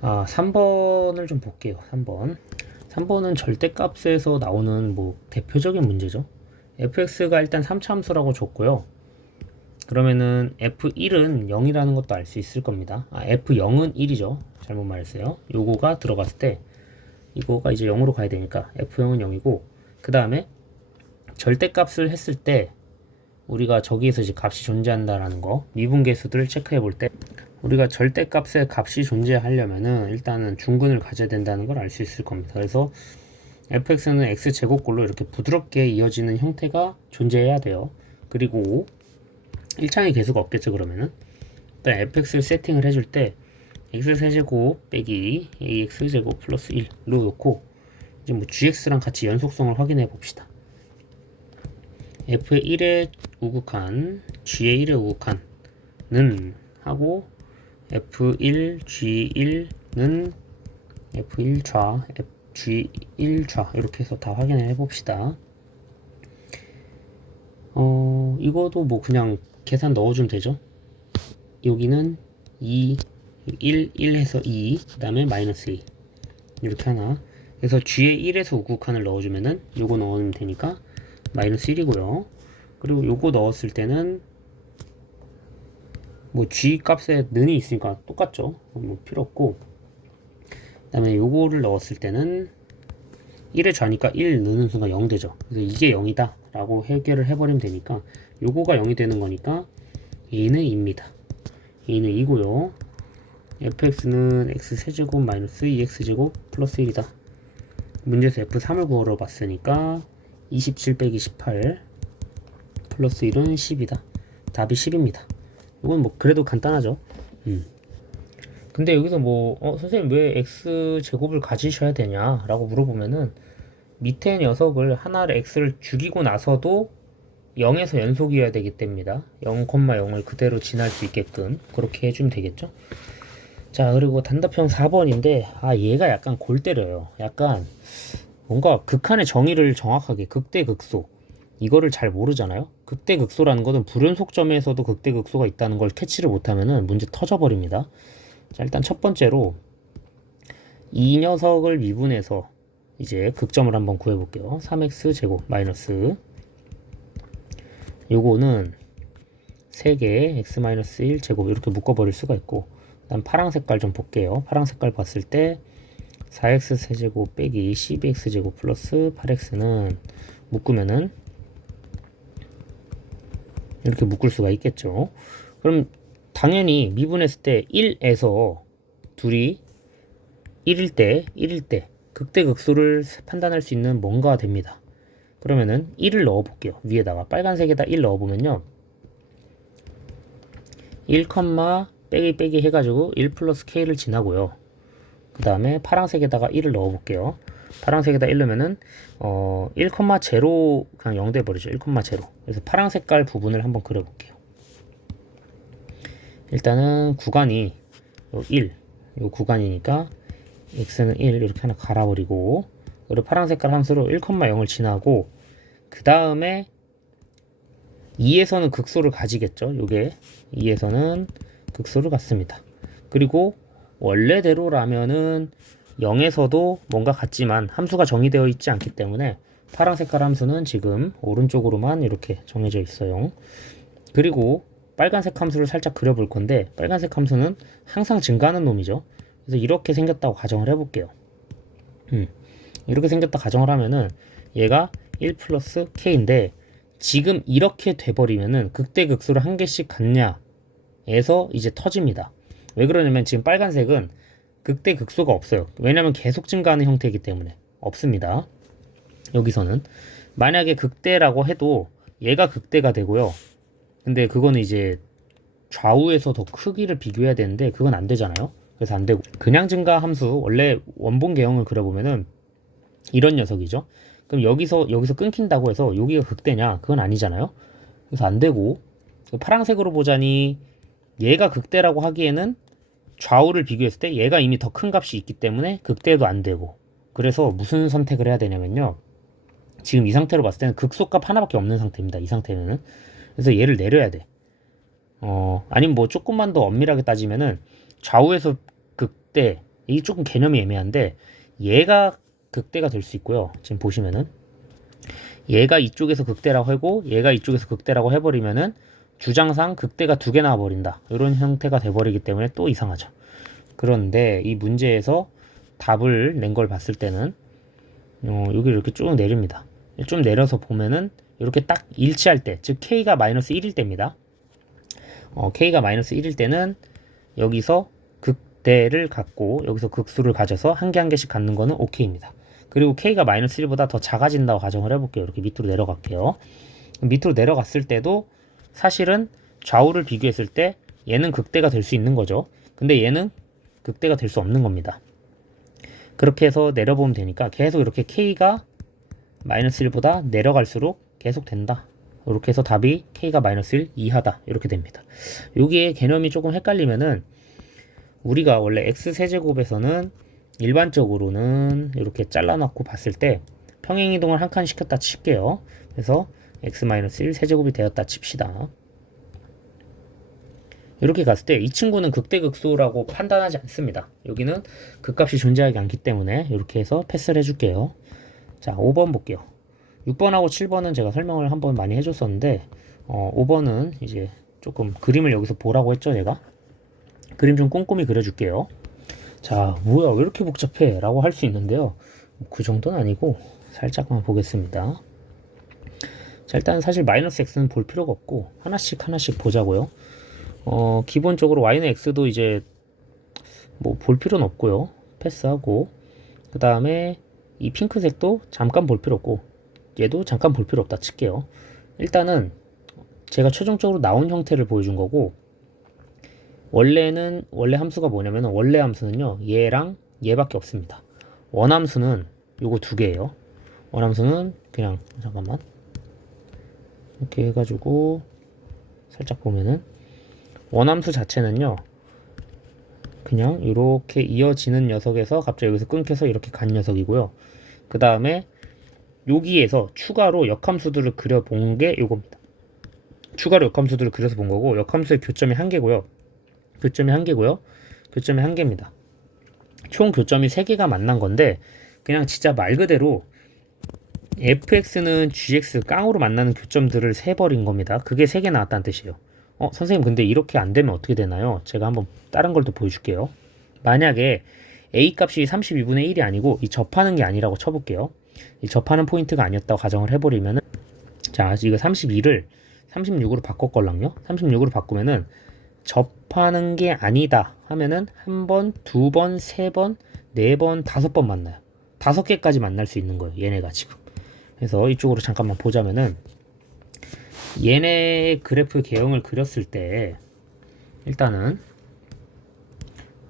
3번을 좀 볼게요. 3번은 절대값에서 나오는 뭐 대표적인 문제죠. fx가 일단 3차함수라고 줬고요. 그러면은 f1은 0이라는 것도 알 수 있을 겁니다. f0은 1이죠. 잘못 말했어요. 요거가 들어갔을 때 이거가 이제 0으로 가야 되니까 f0은 0이고, 그 다음에 절대값을 했을 때 우리가 저기에서 이제 값이 존재한다라는 거, 미분계수들을 체크해 볼 때 우리가 절대값의 값이 존재하려면은 일단은 중근을 가져야 된다는 걸 알 수 있을 겁니다. 그래서 fx는 x제곱꼴로 이렇게 부드럽게 이어지는 형태가 존재해야 돼요. 그리고 1창의 개수가 없겠죠. 그러면은 일단 fx를 세팅을 해줄 때 x세제곱 빼기 ax제곱 플러스 1로 놓고 이제 뭐 gx랑 같이 연속성을 확인해 봅시다. f의 1의 우극한, g의 1의 우극한는 하고 f1, g1는 f1좌, g1좌 이렇게 해서 다 확인을 해봅시다. 이거도 뭐 그냥 계산 넣어주면 되죠. 여기는 2, 1 해서 2, 그 다음에 마이너스 2 이렇게 하나. 그래서 g의 1에서 우극한을 넣어주면은 요거 넣으면 되니까 마이너스 1이고요. 그리고 요거 넣었을 때는 뭐 g 값에 는이 있으니까 똑같죠. 뭐 필요 없고, 그 다음에 요거를 넣었을 때는 1의 좌니까 1 넣는 순간 0 되죠. 그래서 이게 0이다 라고 해결을 해버리면 되니까 요거가 0이 되는 거니까 a는 2입니다. a는 2고요. fx는 x세제곱 마이너스 2x제곱 플러스 1이다. 문제에서 f3을 구하러 봤으니까 27 빼기 18 플러스 1은 10이다. 답이 10입니다. 이건 뭐 그래도 간단하죠. 근데 여기서 뭐 선생님 왜 x제곱을 가지셔야 되냐 라고 물어보면은 밑에 녀석을 하나를 x를 죽이고 나서도 0에서 연속이어야 되기 때문이다. 0,0을 그대로 지날 수 있게끔 그렇게 해주면 되겠죠. 자, 그리고 단답형 4번인데 얘가 약간 골 때려요. 약간 뭔가 극한의 정의를 정확하게, 극대극소 이거를 잘 모르잖아요. 극대극소라는 것은 불연속점에서도 극대극소가 있다는 걸 캐치를 못하면은 문제 터져버립니다. 자, 일단 첫 번째로 이 녀석을 미분해서 이제 극점을 한번 구해볼게요. 3x 제곱 마이너스 요거는 3개 x-1 제곱 이렇게 묶어버릴 수가 있고, 그다음 파랑 색깔 좀 볼게요. 파랑 색깔 봤을 때 4x 세제곱 빼기 12x 제곱 플러스 8x는 묶으면은 이렇게 묶을 수가 있겠죠. 그럼 당연히 미분했을 때 1에서 둘이 1일 때 극대극소를 판단할 수 있는 뭔가가 됩니다. 그러면은 1을 넣어 볼게요. 위에다가 빨간색에다 1 넣어 보면요, 1, 빼기 해가지고 1 플러스 k를 지나고요. 그 다음에 파란색에다가 1을 넣어 볼게요. 파란색에다 1 넣으면은 1,0 그냥 0 돼버리죠. 1,0. 그래서 파란 색깔 부분을 한번 그려볼게요. 일단은 구간이 요 구간이니까 x는 1 이렇게 하나 갈아버리고, 그리고 파란 색깔 함수로 1,0을 지나고, 그 다음에 2에서는 극소를 가지겠죠. 요게 2에서는 극소를 갖습니다. 그리고 원래대로라면은 0에서도 뭔가 같지만 함수가 정의되어 있지 않기 때문에 파란 색깔 함수는 지금 오른쪽으로만 이렇게 정해져 있어요. 그리고 빨간색 함수를 살짝 그려볼 건데, 빨간색 함수는 항상 증가하는 놈이죠. 그래서 이렇게 생겼다고 가정을 해볼게요. 이렇게 생겼다 가정을 하면은 얘가 1 플러스 k인데, 지금 이렇게 돼버리면은 극대극소를 한 개씩 갖냐에서 이제 터집니다. 왜 그러냐면 지금 빨간색은 극대극소가 없어요. 왜냐면 계속 증가하는 형태이기 때문에 없습니다. 여기서는 만약에 극대라고 해도 얘가 극대가 되고요. 근데 그거는 이제 좌우에서 더 크기를 비교해야 되는데 그건 안 되잖아요. 그래서 안 되고, 그냥 증가 함수 원래 원본 개형을 그려보면은 이런 녀석이죠. 그럼 여기서 끊긴다고 해서 여기가 극대냐? 그건 아니잖아요. 그래서 안 되고, 파란색으로 보자니 얘가 극대라고 하기에는 좌우를 비교했을 때 얘가 이미 더 큰 값이 있기 때문에 극대도 안 되고, 그래서 무슨 선택을 해야 되냐면요, 지금 이 상태로 봤을 때는 극소값 하나밖에 없는 상태입니다. 이 상태는. 그래서 얘를 내려야 돼. 아니면 뭐 조금만 더 엄밀하게 따지면은 좌우에서 극대, 이게 조금 개념이 애매한데 얘가 극대가 될 수 있고요. 지금 보시면은 얘가 이쪽에서 극대라고 하고 얘가 이쪽에서 극대라고 해버리면은 주장상 극대가 두 개 나와버린다. 이런 형태가 돼버리기 때문에 또 이상하죠. 그런데 이 문제에서 답을 낸 걸 봤을 때는 여기 이렇게 쭉 내립니다. 좀 내려서 보면은 이렇게 딱 일치할 때, 즉 k가 마이너스 1일 때입니다. k가 마이너스 1일 때는 여기서 극대를 갖고 여기서 극수를 가져서 한 개 한 개씩 갖는 거는 ok입니다. 그리고 k가 마이너스 1보다 더 작아진다고 가정을 해볼게요. 이렇게 밑으로 내려갈게요. 밑으로 내려갔을 때도 사실은 좌우를 비교했을 때 얘는 극대가 될 수 있는 거죠. 근데 얘는 극대가 될 수 없는 겁니다. 그렇게 해서 내려보면 되니까 계속 이렇게 k가 마이너스 1보다 내려갈수록 계속 된다. 이렇게 해서 답이 k가 마이너스 1 이하다. 이렇게 됩니다. 여기에 개념이 조금 헷갈리면은 우리가 원래 x세제곱에서는 일반적으로는 이렇게 잘라놓고 봤을 때 평행이동을 한 칸 시켰다 칠게요. 그래서 x-1 세제곱이 되었다 칩시다. 이렇게 갔을 때 이 친구는 극대극소라고 판단하지 않습니다. 여기는 극값이 존재하지 않기 때문에 이렇게 해서 패스를 해줄게요. 자, 5번 볼게요. 6번하고 7번은 제가 설명을 한번 많이 해줬었는데 5번은 이제 조금 그림을 여기서 보라고 했죠. 제가 그림 좀 꼼꼼히 그려줄게요. 자, 뭐야 왜 이렇게 복잡해 라고 할 수 있는데요, 그 정도는 아니고 살짝만 보겠습니다. 자, 일단 사실 마이너스 x는 볼 필요가 없고 하나씩 보자고요. 기본적으로 y는 x도 이제 뭐 볼 필요는 없고요, 패스하고, 그 다음에 이 핑크색도 잠깐 볼 필요 없고 얘도 잠깐 볼 필요 없다 칠게요. 일단은 제가 최종적으로 나온 형태를 보여준 거고, 원래 함수가 뭐냐면 원래 함수는요 얘랑 얘밖에 없습니다. 원함수는 요거 두 개예요. 원함수는 그냥 잠깐만 이렇게 해가지고 살짝 보면은 원함수 자체는요 그냥 이렇게 이어지는 녀석에서 갑자기 여기서 끊겨서 이렇게 간 녀석이고요. 그 다음에 여기에서 추가로 역함수들을 그려본 게 요겁니다. 추가로 역함수들을 그려서 본 거고, 역함수의 교점이 한 개고요. 교점이 한 개입니다. 총 교점이 3개가 만난 건데 그냥 진짜 말 그대로 fx는 gx 깡으로 만나는 교점들을 세버린 겁니다. 그게 3개 나왔다는 뜻이에요. 선생님 근데 이렇게 안 되면 어떻게 되나요? 제가 한번 다른 걸 또 보여줄게요. 만약에 a 값이 32분의 1이 아니고 이 접하는 게 아니라고 쳐볼게요. 이 접하는 포인트가 아니었다고 가정을 해버리면은, 자, 이거 32를 36으로 바꿨걸랑요. 36으로 바꾸면은 접하는 게 아니다 하면은 한 번, 두 번, 세 번, 네 번, 5번 만나요. 5개까지 만날 수 있는 거예요, 얘네가 지금. 그래서 이쪽으로 잠깐만 보자면은 얘네 그래프 개형을 그렸을 때 일단은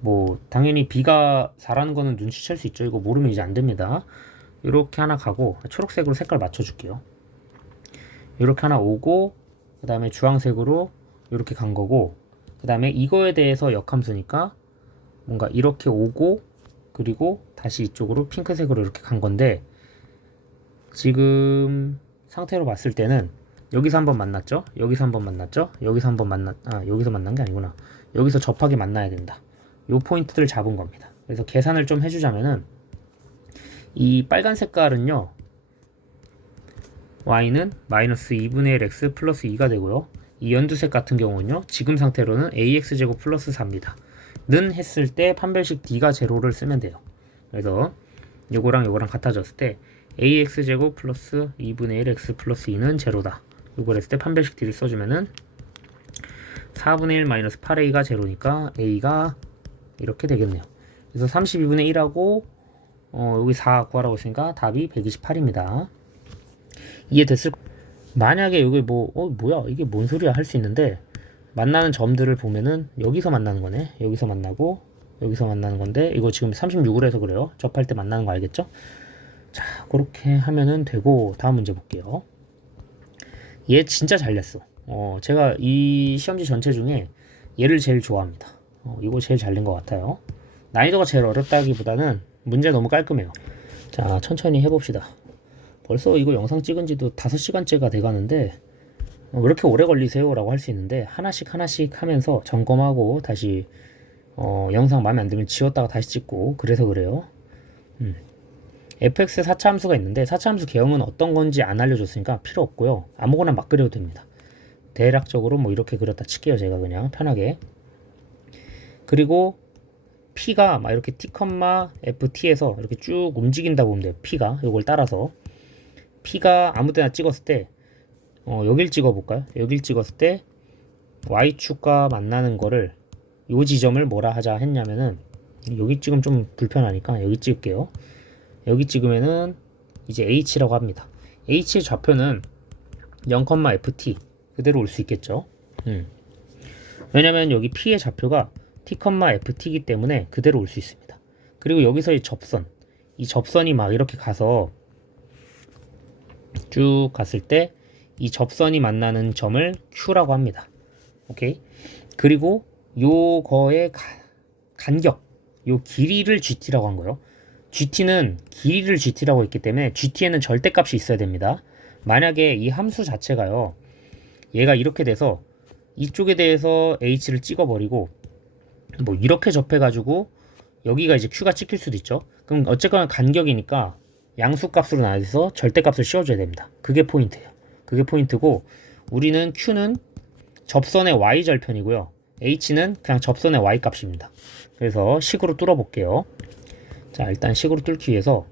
뭐 당연히 b가 4라는 거는 눈치챌 수 있죠. 이거 모르면 이제 안 됩니다. 이렇게 하나 가고, 초록색으로 색깔 맞춰줄게요. 이렇게 하나 오고, 그 다음에 주황색으로 이렇게 간 거고, 그 다음에 이거에 대해서 역함수니까 뭔가 이렇게 오고, 그리고 다시 이쪽으로 핑크색으로 이렇게 간 건데, 지금 상태로 봤을 때는 여기서 한번 만났죠? 여기서 한번 만났죠? 여기서 만난 게 아니구나. 여기서 접하게 만나야 된다. 요 포인트를 잡은 겁니다. 그래서 계산을 좀 해주자면은 이 빨간 색깔은요 y는 마이너스 2분의 1 x 플러스 2가 되고요. 이 연두색 같은 경우는요 지금 상태로는 ax제곱 플러스 4입니다. 는 했을 때 판별식 d가 제로를 쓰면 돼요. 그래서 요거랑 요거랑 같아졌을 때 ax제곱 플러스 2분의 1 x 플러스 2는 제로다. 요걸 했을 때 판별식 d를 써주면은 4분의 1 마이너스 8a가 제로니까 a가 이렇게 되겠네요. 그래서 32분의 1하고 여기 4 구하라고 했으니까 답이 128입니다. 이해됐을? 만약에 여기 뭐야 이게 뭔 소리야 할 수 있는데, 만나는 점들을 보면은 여기서 만나는 거네. 여기서 만나고 여기서 만나는 건데 이거 지금 36으로 해서 그래요. 접할 때 만나는 거 알겠죠? 자, 그렇게 하면은 되고 다음 문제 볼게요. 얘 진짜 잘 냈어. 제가 이 시험지 전체 중에 얘를 제일 좋아합니다. 이거 제일 잘 낸 것 같아요. 난이도가 제일 어렵다기보다는 문제 너무 깔끔해요. 자, 천천히 해봅시다. 벌써 이거 영상 찍은 지도 5시간째가 돼가는데 왜 이렇게 오래 걸리세요? 라고 할 수 있는데 하나씩 하나씩 하면서 점검하고 다시 영상 마음에 안 들면 지웠다가 다시 찍고 그래서 그래요. fx 4차 함수가 있는데 4차 함수 개형은 어떤 건지 안 알려줬으니까 필요 없고요. 아무거나 막 그려도 됩니다. 대략적으로 뭐 이렇게 그렸다 칠게요. 제가 그냥 편하게. 그리고 p가 막 이렇게 t, ft에서 이렇게 쭉 움직인다고 보면 돼요. p가 이걸 따라서 p가 아무 데나 찍었을 때 여길 찍어볼까요? 여길 찍었을 때 y축과 만나는 거를 요 지점을 뭐라 하자 했냐면은 여기 찍으면 좀 불편하니까 여기 찍을게요. 여기 찍으면은 이제 h라고 합니다. h의 좌표는 0,ft 그대로 올 수 있겠죠. 왜냐면 여기 p의 좌표가 t, ft이기 때문에 그대로 올 수 있습니다. 그리고 여기서 이 접선이 막 이렇게 가서 쭉 갔을 때 이 접선이 만나는 점을 Q라고 합니다. 오케이. 그리고 요거의 간격, 요 길이를 GT라고 한 거예요. GT는 길이를 GT라고 했기 때문에 GT에는 절대값이 있어야 됩니다. 만약에 이 함수 자체가요, 얘가 이렇게 돼서 이쪽에 대해서 H를 찍어버리고 뭐 이렇게 접해가지고 여기가 이제 Q가 찍힐 수도 있죠. 그럼 어쨌거나 간격이니까 양수값으로 나눠서 절대값을 씌워줘야 됩니다. 그게 포인트예요. 그게 포인트고 우리는 Q는 접선의 Y절편이고요. H는 그냥 접선의 Y값입니다. 그래서 식으로 뚫어 볼게요. 자, 일단 식으로 뚫기 위해서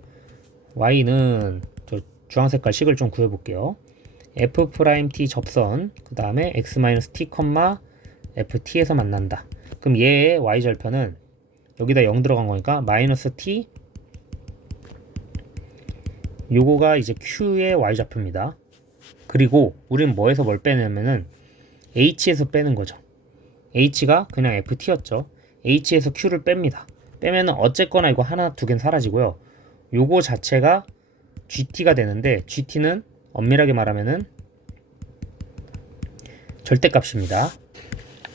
Y는 저 주황색깔 식을 좀 구해 볼게요. F't 접선 그 다음에 x-t, ft에서 만난다. 그럼 얘의 Y절편은 여기다 0 들어간 거니까 마이너스 t 요거가 이제 Q의 Y좌표입니다. 그리고 우리는 뭐에서 뭘 빼냐면은 H에서 빼는 거죠. H가 그냥 FT였죠. H에서 Q를 뺍니다. 빼면은 어쨌거나 이거 하나 두 개는 사라지고요. 요거 자체가 GT가 되는데 GT는 엄밀하게 말하면은 절대값입니다.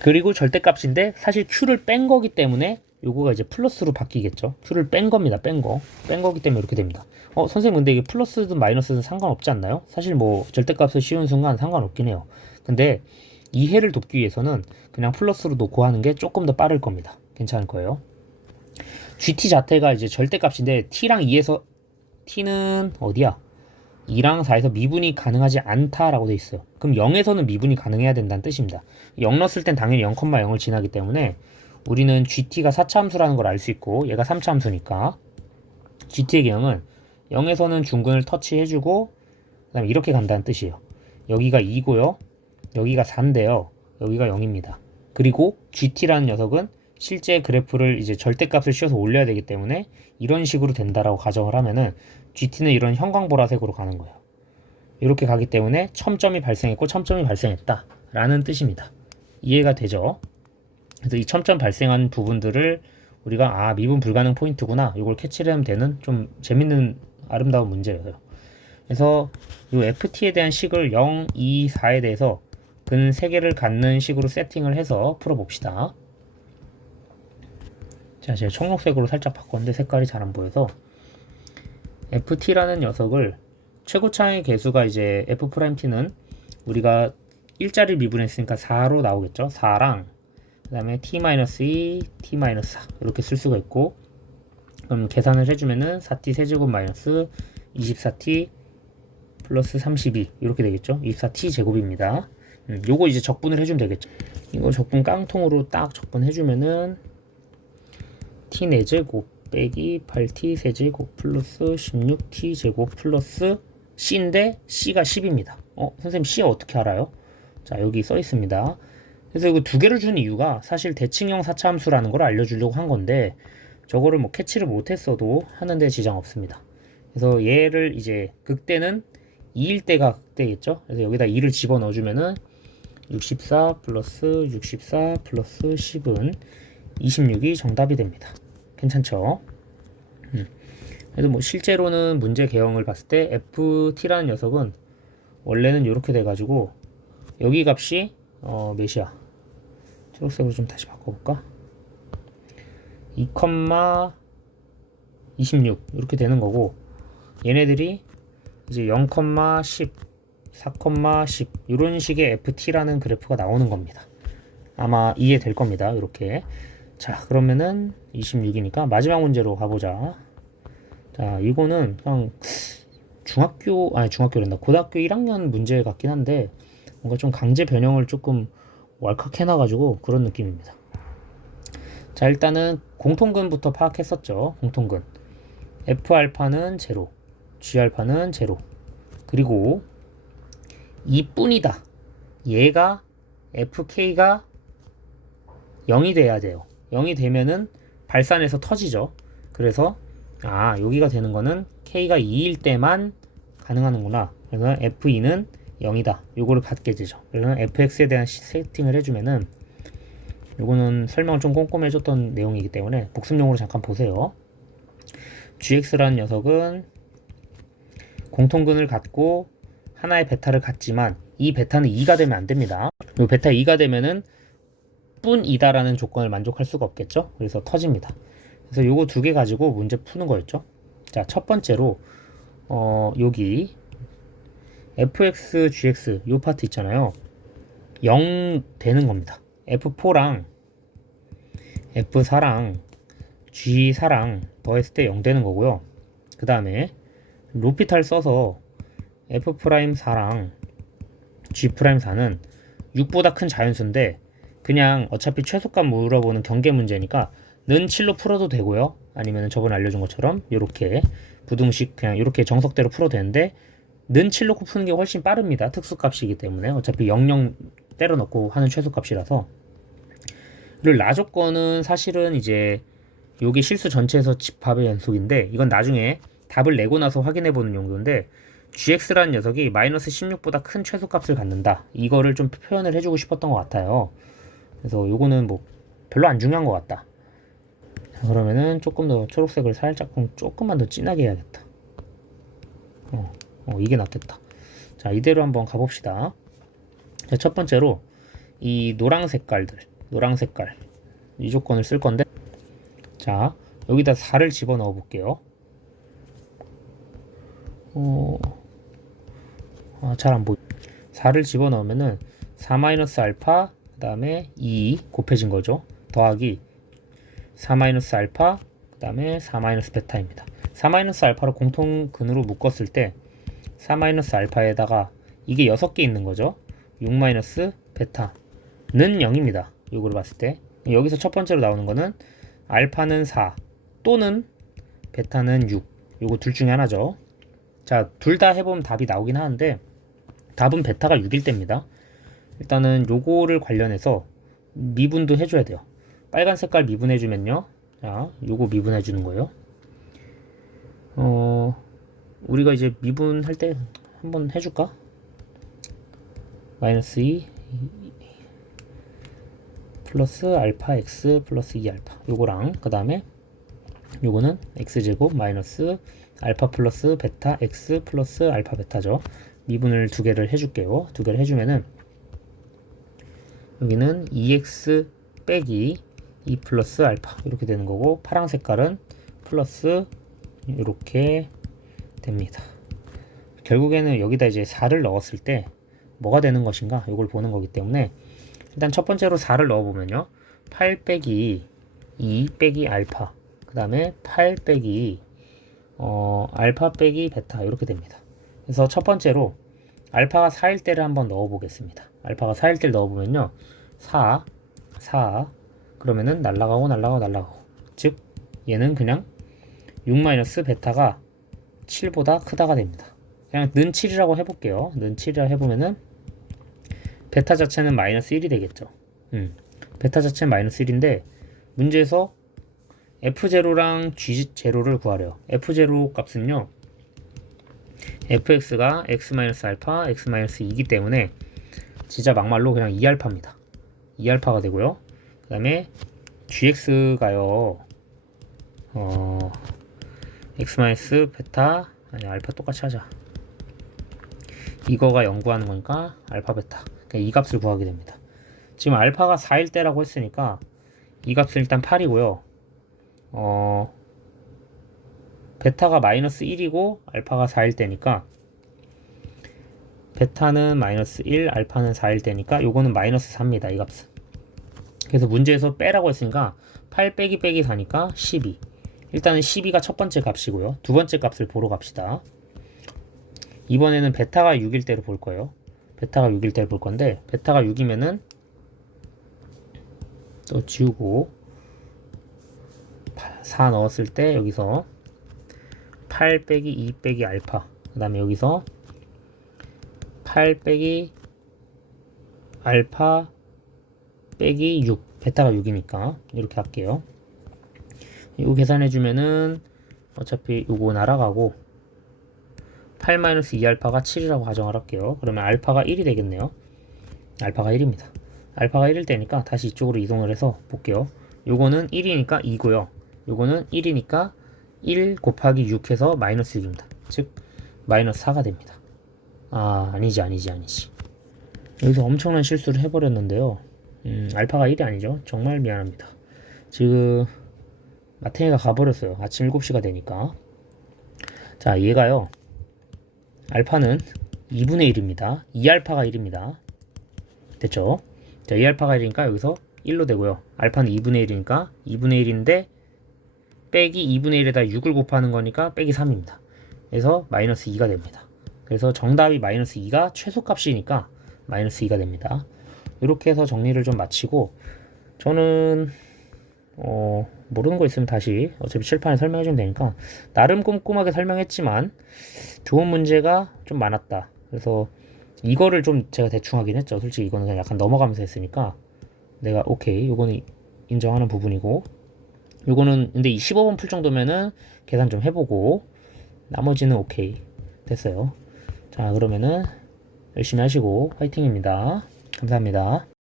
그리고 절대값인데 사실 Q를 뺀 거기 때문에 요거가 이제 플러스로 바뀌겠죠. Q를 뺀 겁니다. 뺀 거기 때문에 이렇게 됩니다. 선생님 근데 이게 플러스든 마이너스든 상관없지 않나요? 사실 뭐 절대값을 씌운 순간 상관없긴 해요. 근데 이해를 돕기 위해서는 그냥 플러스로 놓고 하는 게 조금 더 빠를 겁니다. 괜찮을 거예요. GT 자체가 이제 절대값인데 T랑 2에서 T는 어디야? 2랑 4에서 미분이 가능하지 않다라고 돼 있어요. 그럼 0에서는 미분이 가능해야 된다는 뜻입니다. 0 넣었을 땐 당연히 0,0을 지나기 때문에 우리는 GT가 4차 함수라는 걸 알 수 있고 얘가 3차 함수니까 GT의 개형은 0에서는 중근을 터치해주고 그 다음에 이렇게 간다는 뜻이에요. 여기가 2고요. 여기가 4인데요. 여기가 0입니다. 그리고 GT라는 녀석은 실제 그래프를 이제 절대값을 씌워서 올려야 되기 때문에 이런 식으로 된다라고 가정을 하면은 GT는 이런 형광보라색으로 가는 거예요. 이렇게 가기 때문에 첨점이 발생했고 첨점이 발생했다 라는 뜻입니다. 이해가 되죠? 그래서 이 첨점 발생한 부분들을 우리가 미분 불가능 포인트구나 이걸 캐치를 하면 되는 좀 재밌는 아름다운 문제예요. 그래서 이 FT에 대한 식을 0, 2, 4에 대해서 근 3개를 갖는 식으로 세팅을 해서 풀어봅시다. 자, 제가 청록색으로 살짝 바꿨는데 색깔이 잘 안 보여서 FT라는 녀석을 최고차의 개수가 이제 F'T는 우리가 일자리 미분했으니까 4로 나오겠죠. 4랑 그 다음에 t-2, t-4 이렇게 쓸 수가 있고 그럼 계산을 해주면은 4t 세제곱 마이너스 24t 플러스 32 이렇게 되겠죠. 24t 제곱입니다. 요거 이제 적분을 해주면 되겠죠. 이거 적분 깡통으로 딱 적분해주면은 t 4제곱 빼기 8t 세제곱 플러스 16t 제곱 플러스 c인데 c가 10입니다. 선생님 c 어떻게 알아요? 자, 여기 써 있습니다. 그래서 이거 두 개를 준 이유가 사실 대칭형 4차 함수라는 걸 알려주려고 한 건데 저거를 뭐 캐치를 못했어도 하는데 지장 없습니다. 그래서 얘를 이제 극대는 2일 때가 극대겠죠. 그래서 여기다 2를 집어넣어주면은 64 플러스 64 플러스 10은 26이 정답이 됩니다. 괜찮죠? 그래도 뭐 실제로는 문제 개형을 봤을 때 ft라는 녀석은 원래는 이렇게 돼가지고 여기 값이 몇이야? 초록색으로 좀 다시 바꿔볼까? 2,26 이렇게 되는 거고, 얘네들이 이제 0,10 4,10 이런 식의 ft라는 그래프가 나오는 겁니다. 아마 이해될 겁니다. 이렇게. 자, 그러면은 26이니까 마지막 문제로 가보자. 자, 이거는 그냥 중학교란다. 고등학교 1학년 문제 같긴 한데 뭔가 좀 강제 변형을 조금 왈칵 해놔가지고 그런 느낌입니다. 자, 일단은 공통근부터 파악했었죠. 공통근. F알파는 제로, G알파는 제로. 그리고 이뿐이다. 얘가 FK가 0이 돼야 돼요. 0이 되면은 발산해서 터지죠. 그래서 여기가 되는 거는 K가 2일 때만 가능하는구나. 그래서 F2는 0이다. 요거를 갖게 되죠. 그래서 FX에 대한 세팅을 해주면은 요거는 설명을 좀 꼼꼼히 해줬던 내용이기 때문에 복습용으로 잠깐 보세요. GX라는 녀석은 공통근을 갖고 하나의 베타를 갖지만 이 베타는 2가 되면 안 됩니다. 요 베타 2가 되면은 뿐이다라는 조건을 만족할 수가 없겠죠. 그래서 터집니다. 그래서 요거 두 개 가지고 문제 푸는 거였죠. 자, 첫 번째로 여기 fx, gx 요 파트 있잖아요. 0 되는 겁니다. f4랑 f4랑 g4랑 더했을 때 0 되는 거고요. 그 다음에 로피탈 써서 f'4랑 g'4는 6보다 큰 자연수인데 그냥 어차피 최소값 물어보는 경계 문제니까 는 7로 풀어도 되고요. 아니면 저번에 알려준 것처럼 이렇게 부등식 그냥 이렇게 정석대로 풀어도 되는데 는 7 놓고 푸는 게 훨씬 빠릅니다. 특수값이기 때문에 어차피 00 때려 넣고 하는 최소값이라서. 그리고 라조건은 사실은 이제 요게 실수 전체에서 집합의 연속인데 이건 나중에 답을 내고 나서 확인해 보는 용도인데 gx라는 녀석이 마이너스 16보다 큰 최소값을 갖는다. 이거를 좀 표현을 해주고 싶었던 것 같아요. 그래서 요거는 뭐 별로 안 중요한 것 같다. 자, 그러면은 조금 더 초록색을 살짝 조금만 더 진하게 해야겠다. 이게 낫겠다. 자, 이대로 한번 가봅시다. 자, 첫 번째로 이 노랑 색깔 이 조건을 쓸 건데, 자, 여기다 4를 집어 넣어 볼게요. 잘 안 보이. 4를 집어 넣으면은 4-알파 그 다음에 2 곱해진 거죠. 더하기 4-알파 그 다음에 4-베타입니다. 4-알파로 공통근으로 묶었을 때 4-알파에다가 이게 6개 있는 거죠. 6-베타는 0입니다. 요거를 봤을 때 여기서 첫 번째로 나오는 거는 알파는 4 또는 베타는 6. 요거 둘 중에 하나죠. 자, 둘 다 해보면 답이 나오긴 하는데 답은 베타가 6일 때입니다. 일단은 요거를 관련해서 미분도 해줘야 돼요. 빨간 색깔 미분해주면요. 자, 요거 미분해주는 거예요. 우리가 이제 미분할 때 한번 해줄까? 마이너스 2 플러스 알파 x 플러스 2알파 요거랑 그 다음에 요거는 x제곱 마이너스 알파 플러스 베타 x 플러스 알파 베타죠. 미분을 두 개를 해줄게요. 두 개를 해주면은 여기는 2x 빼기 2 플러스 알파 이렇게 되는 거고 파랑 색깔은 플러스 이렇게 됩니다. 결국에는 여기다 이제 4를 넣었을 때 뭐가 되는 것인가 이걸 보는 거기 때문에 일단 첫 번째로 4를 넣어보면요. 8 빼기 2 빼기 알파 그 다음에 8 빼기 알파 빼기 베타 이렇게 됩니다. 그래서 첫 번째로 알파가 4일 때를 한번 넣어보겠습니다. 알파가 4일 때를 넣어보면요. 4 그러면은 날라가고 즉 얘는 그냥 6 베타가 7보다 크다가 됩니다. 그냥 는 7이라고 해볼게요. 는 7이라고 해보면은 베타 자체는 마이너스 1이 되겠죠. 베타 자체는 마이너스 1인데 문제에서 F0랑 G0를 구하래요. F0 값은요. fx가 x-알파, x-2이기 때문에 진짜 막말로 그냥 2알파입니다. 2알파가 되고요. 그 다음에 gx가요. x 베타 아니 알파 똑같이 하자. 이거가 0 구하는 거니까 알파 베타. 그러니까 이 값을 구하게 됩니다. 지금 알파가 4일 때라고 했으니까 이 값은 일단 8이고요. 베타가 마이너스 1이고 알파가 4일 때니까 베타는 마이너스 1, 알파는 4일 때니까 요거는 마이너스 4입니다. 이 값은. 그래서 문제에서 빼라고 했으니까 8 빼기 빼기 4니까 12. 일단은 12가 첫 번째 값이고요. 두 번째 값을 보러 갑시다. 이번에는 베타가 6일 때로 볼 거예요. 베타가 6일 때로 볼 건데 베타가 6이면은 또 지우고 4 넣었을 때 여기서 8 빼기 2 빼기 알파 그 다음에 여기서 8 빼기 알파 빼기 6 베타가 6이니까 이렇게 할게요. 이거 계산해주면은 어차피 요거 날아가고 8-2알파가 7이라고 가정을 할게요. 그러면 알파가 1이 되겠네요. 알파가 1입니다. 알파가 1일 때니까 다시 이쪽으로 이동을 해서 볼게요. 요거는 1이니까 2고요. 요거는 1이니까 1 곱하기 6 해서 마이너스 6입니다. 즉 마이너스 4가 됩니다. 아니지. 여기서 엄청난 실수를 해버렸는데요. 알파가 1이 아니죠. 정말 미안합니다. 지금 마탱이가 가버렸어요. 아침 7시가 되니까. 자, 얘가요. 알파는 2분의 1입니다. 2알파가 1입니다. 됐죠? 자, 2알파가 1이니까 여기서 1로 되고요. 알파는 2분의 1이니까 2분의 1인데 빼기 2분의 1에다 6을 곱하는 거니까 빼기 3입니다. 그래서 마이너스 2가 됩니다. 그래서 정답이 마이너스 2가 최소값이니까 마이너스 2가 됩니다. 이렇게 해서 정리를 좀 마치고 저는 모르는 거 있으면 다시 어차피 칠판에 설명해주면 되니까 나름 꼼꼼하게 설명했지만 좋은 문제가 좀 많았다. 그래서 이거를 좀 제가 대충 하긴 했죠. 솔직히 이거는 그냥 약간 넘어가면서 했으니까 내가 오케이 요거는 인정하는 부분이고 요거는 근데 이 15번 풀 정도면은 계산 좀 해보고 나머지는 오케이 됐어요. 자 그러면은 열심히 하시고 화이팅입니다. 감사합니다.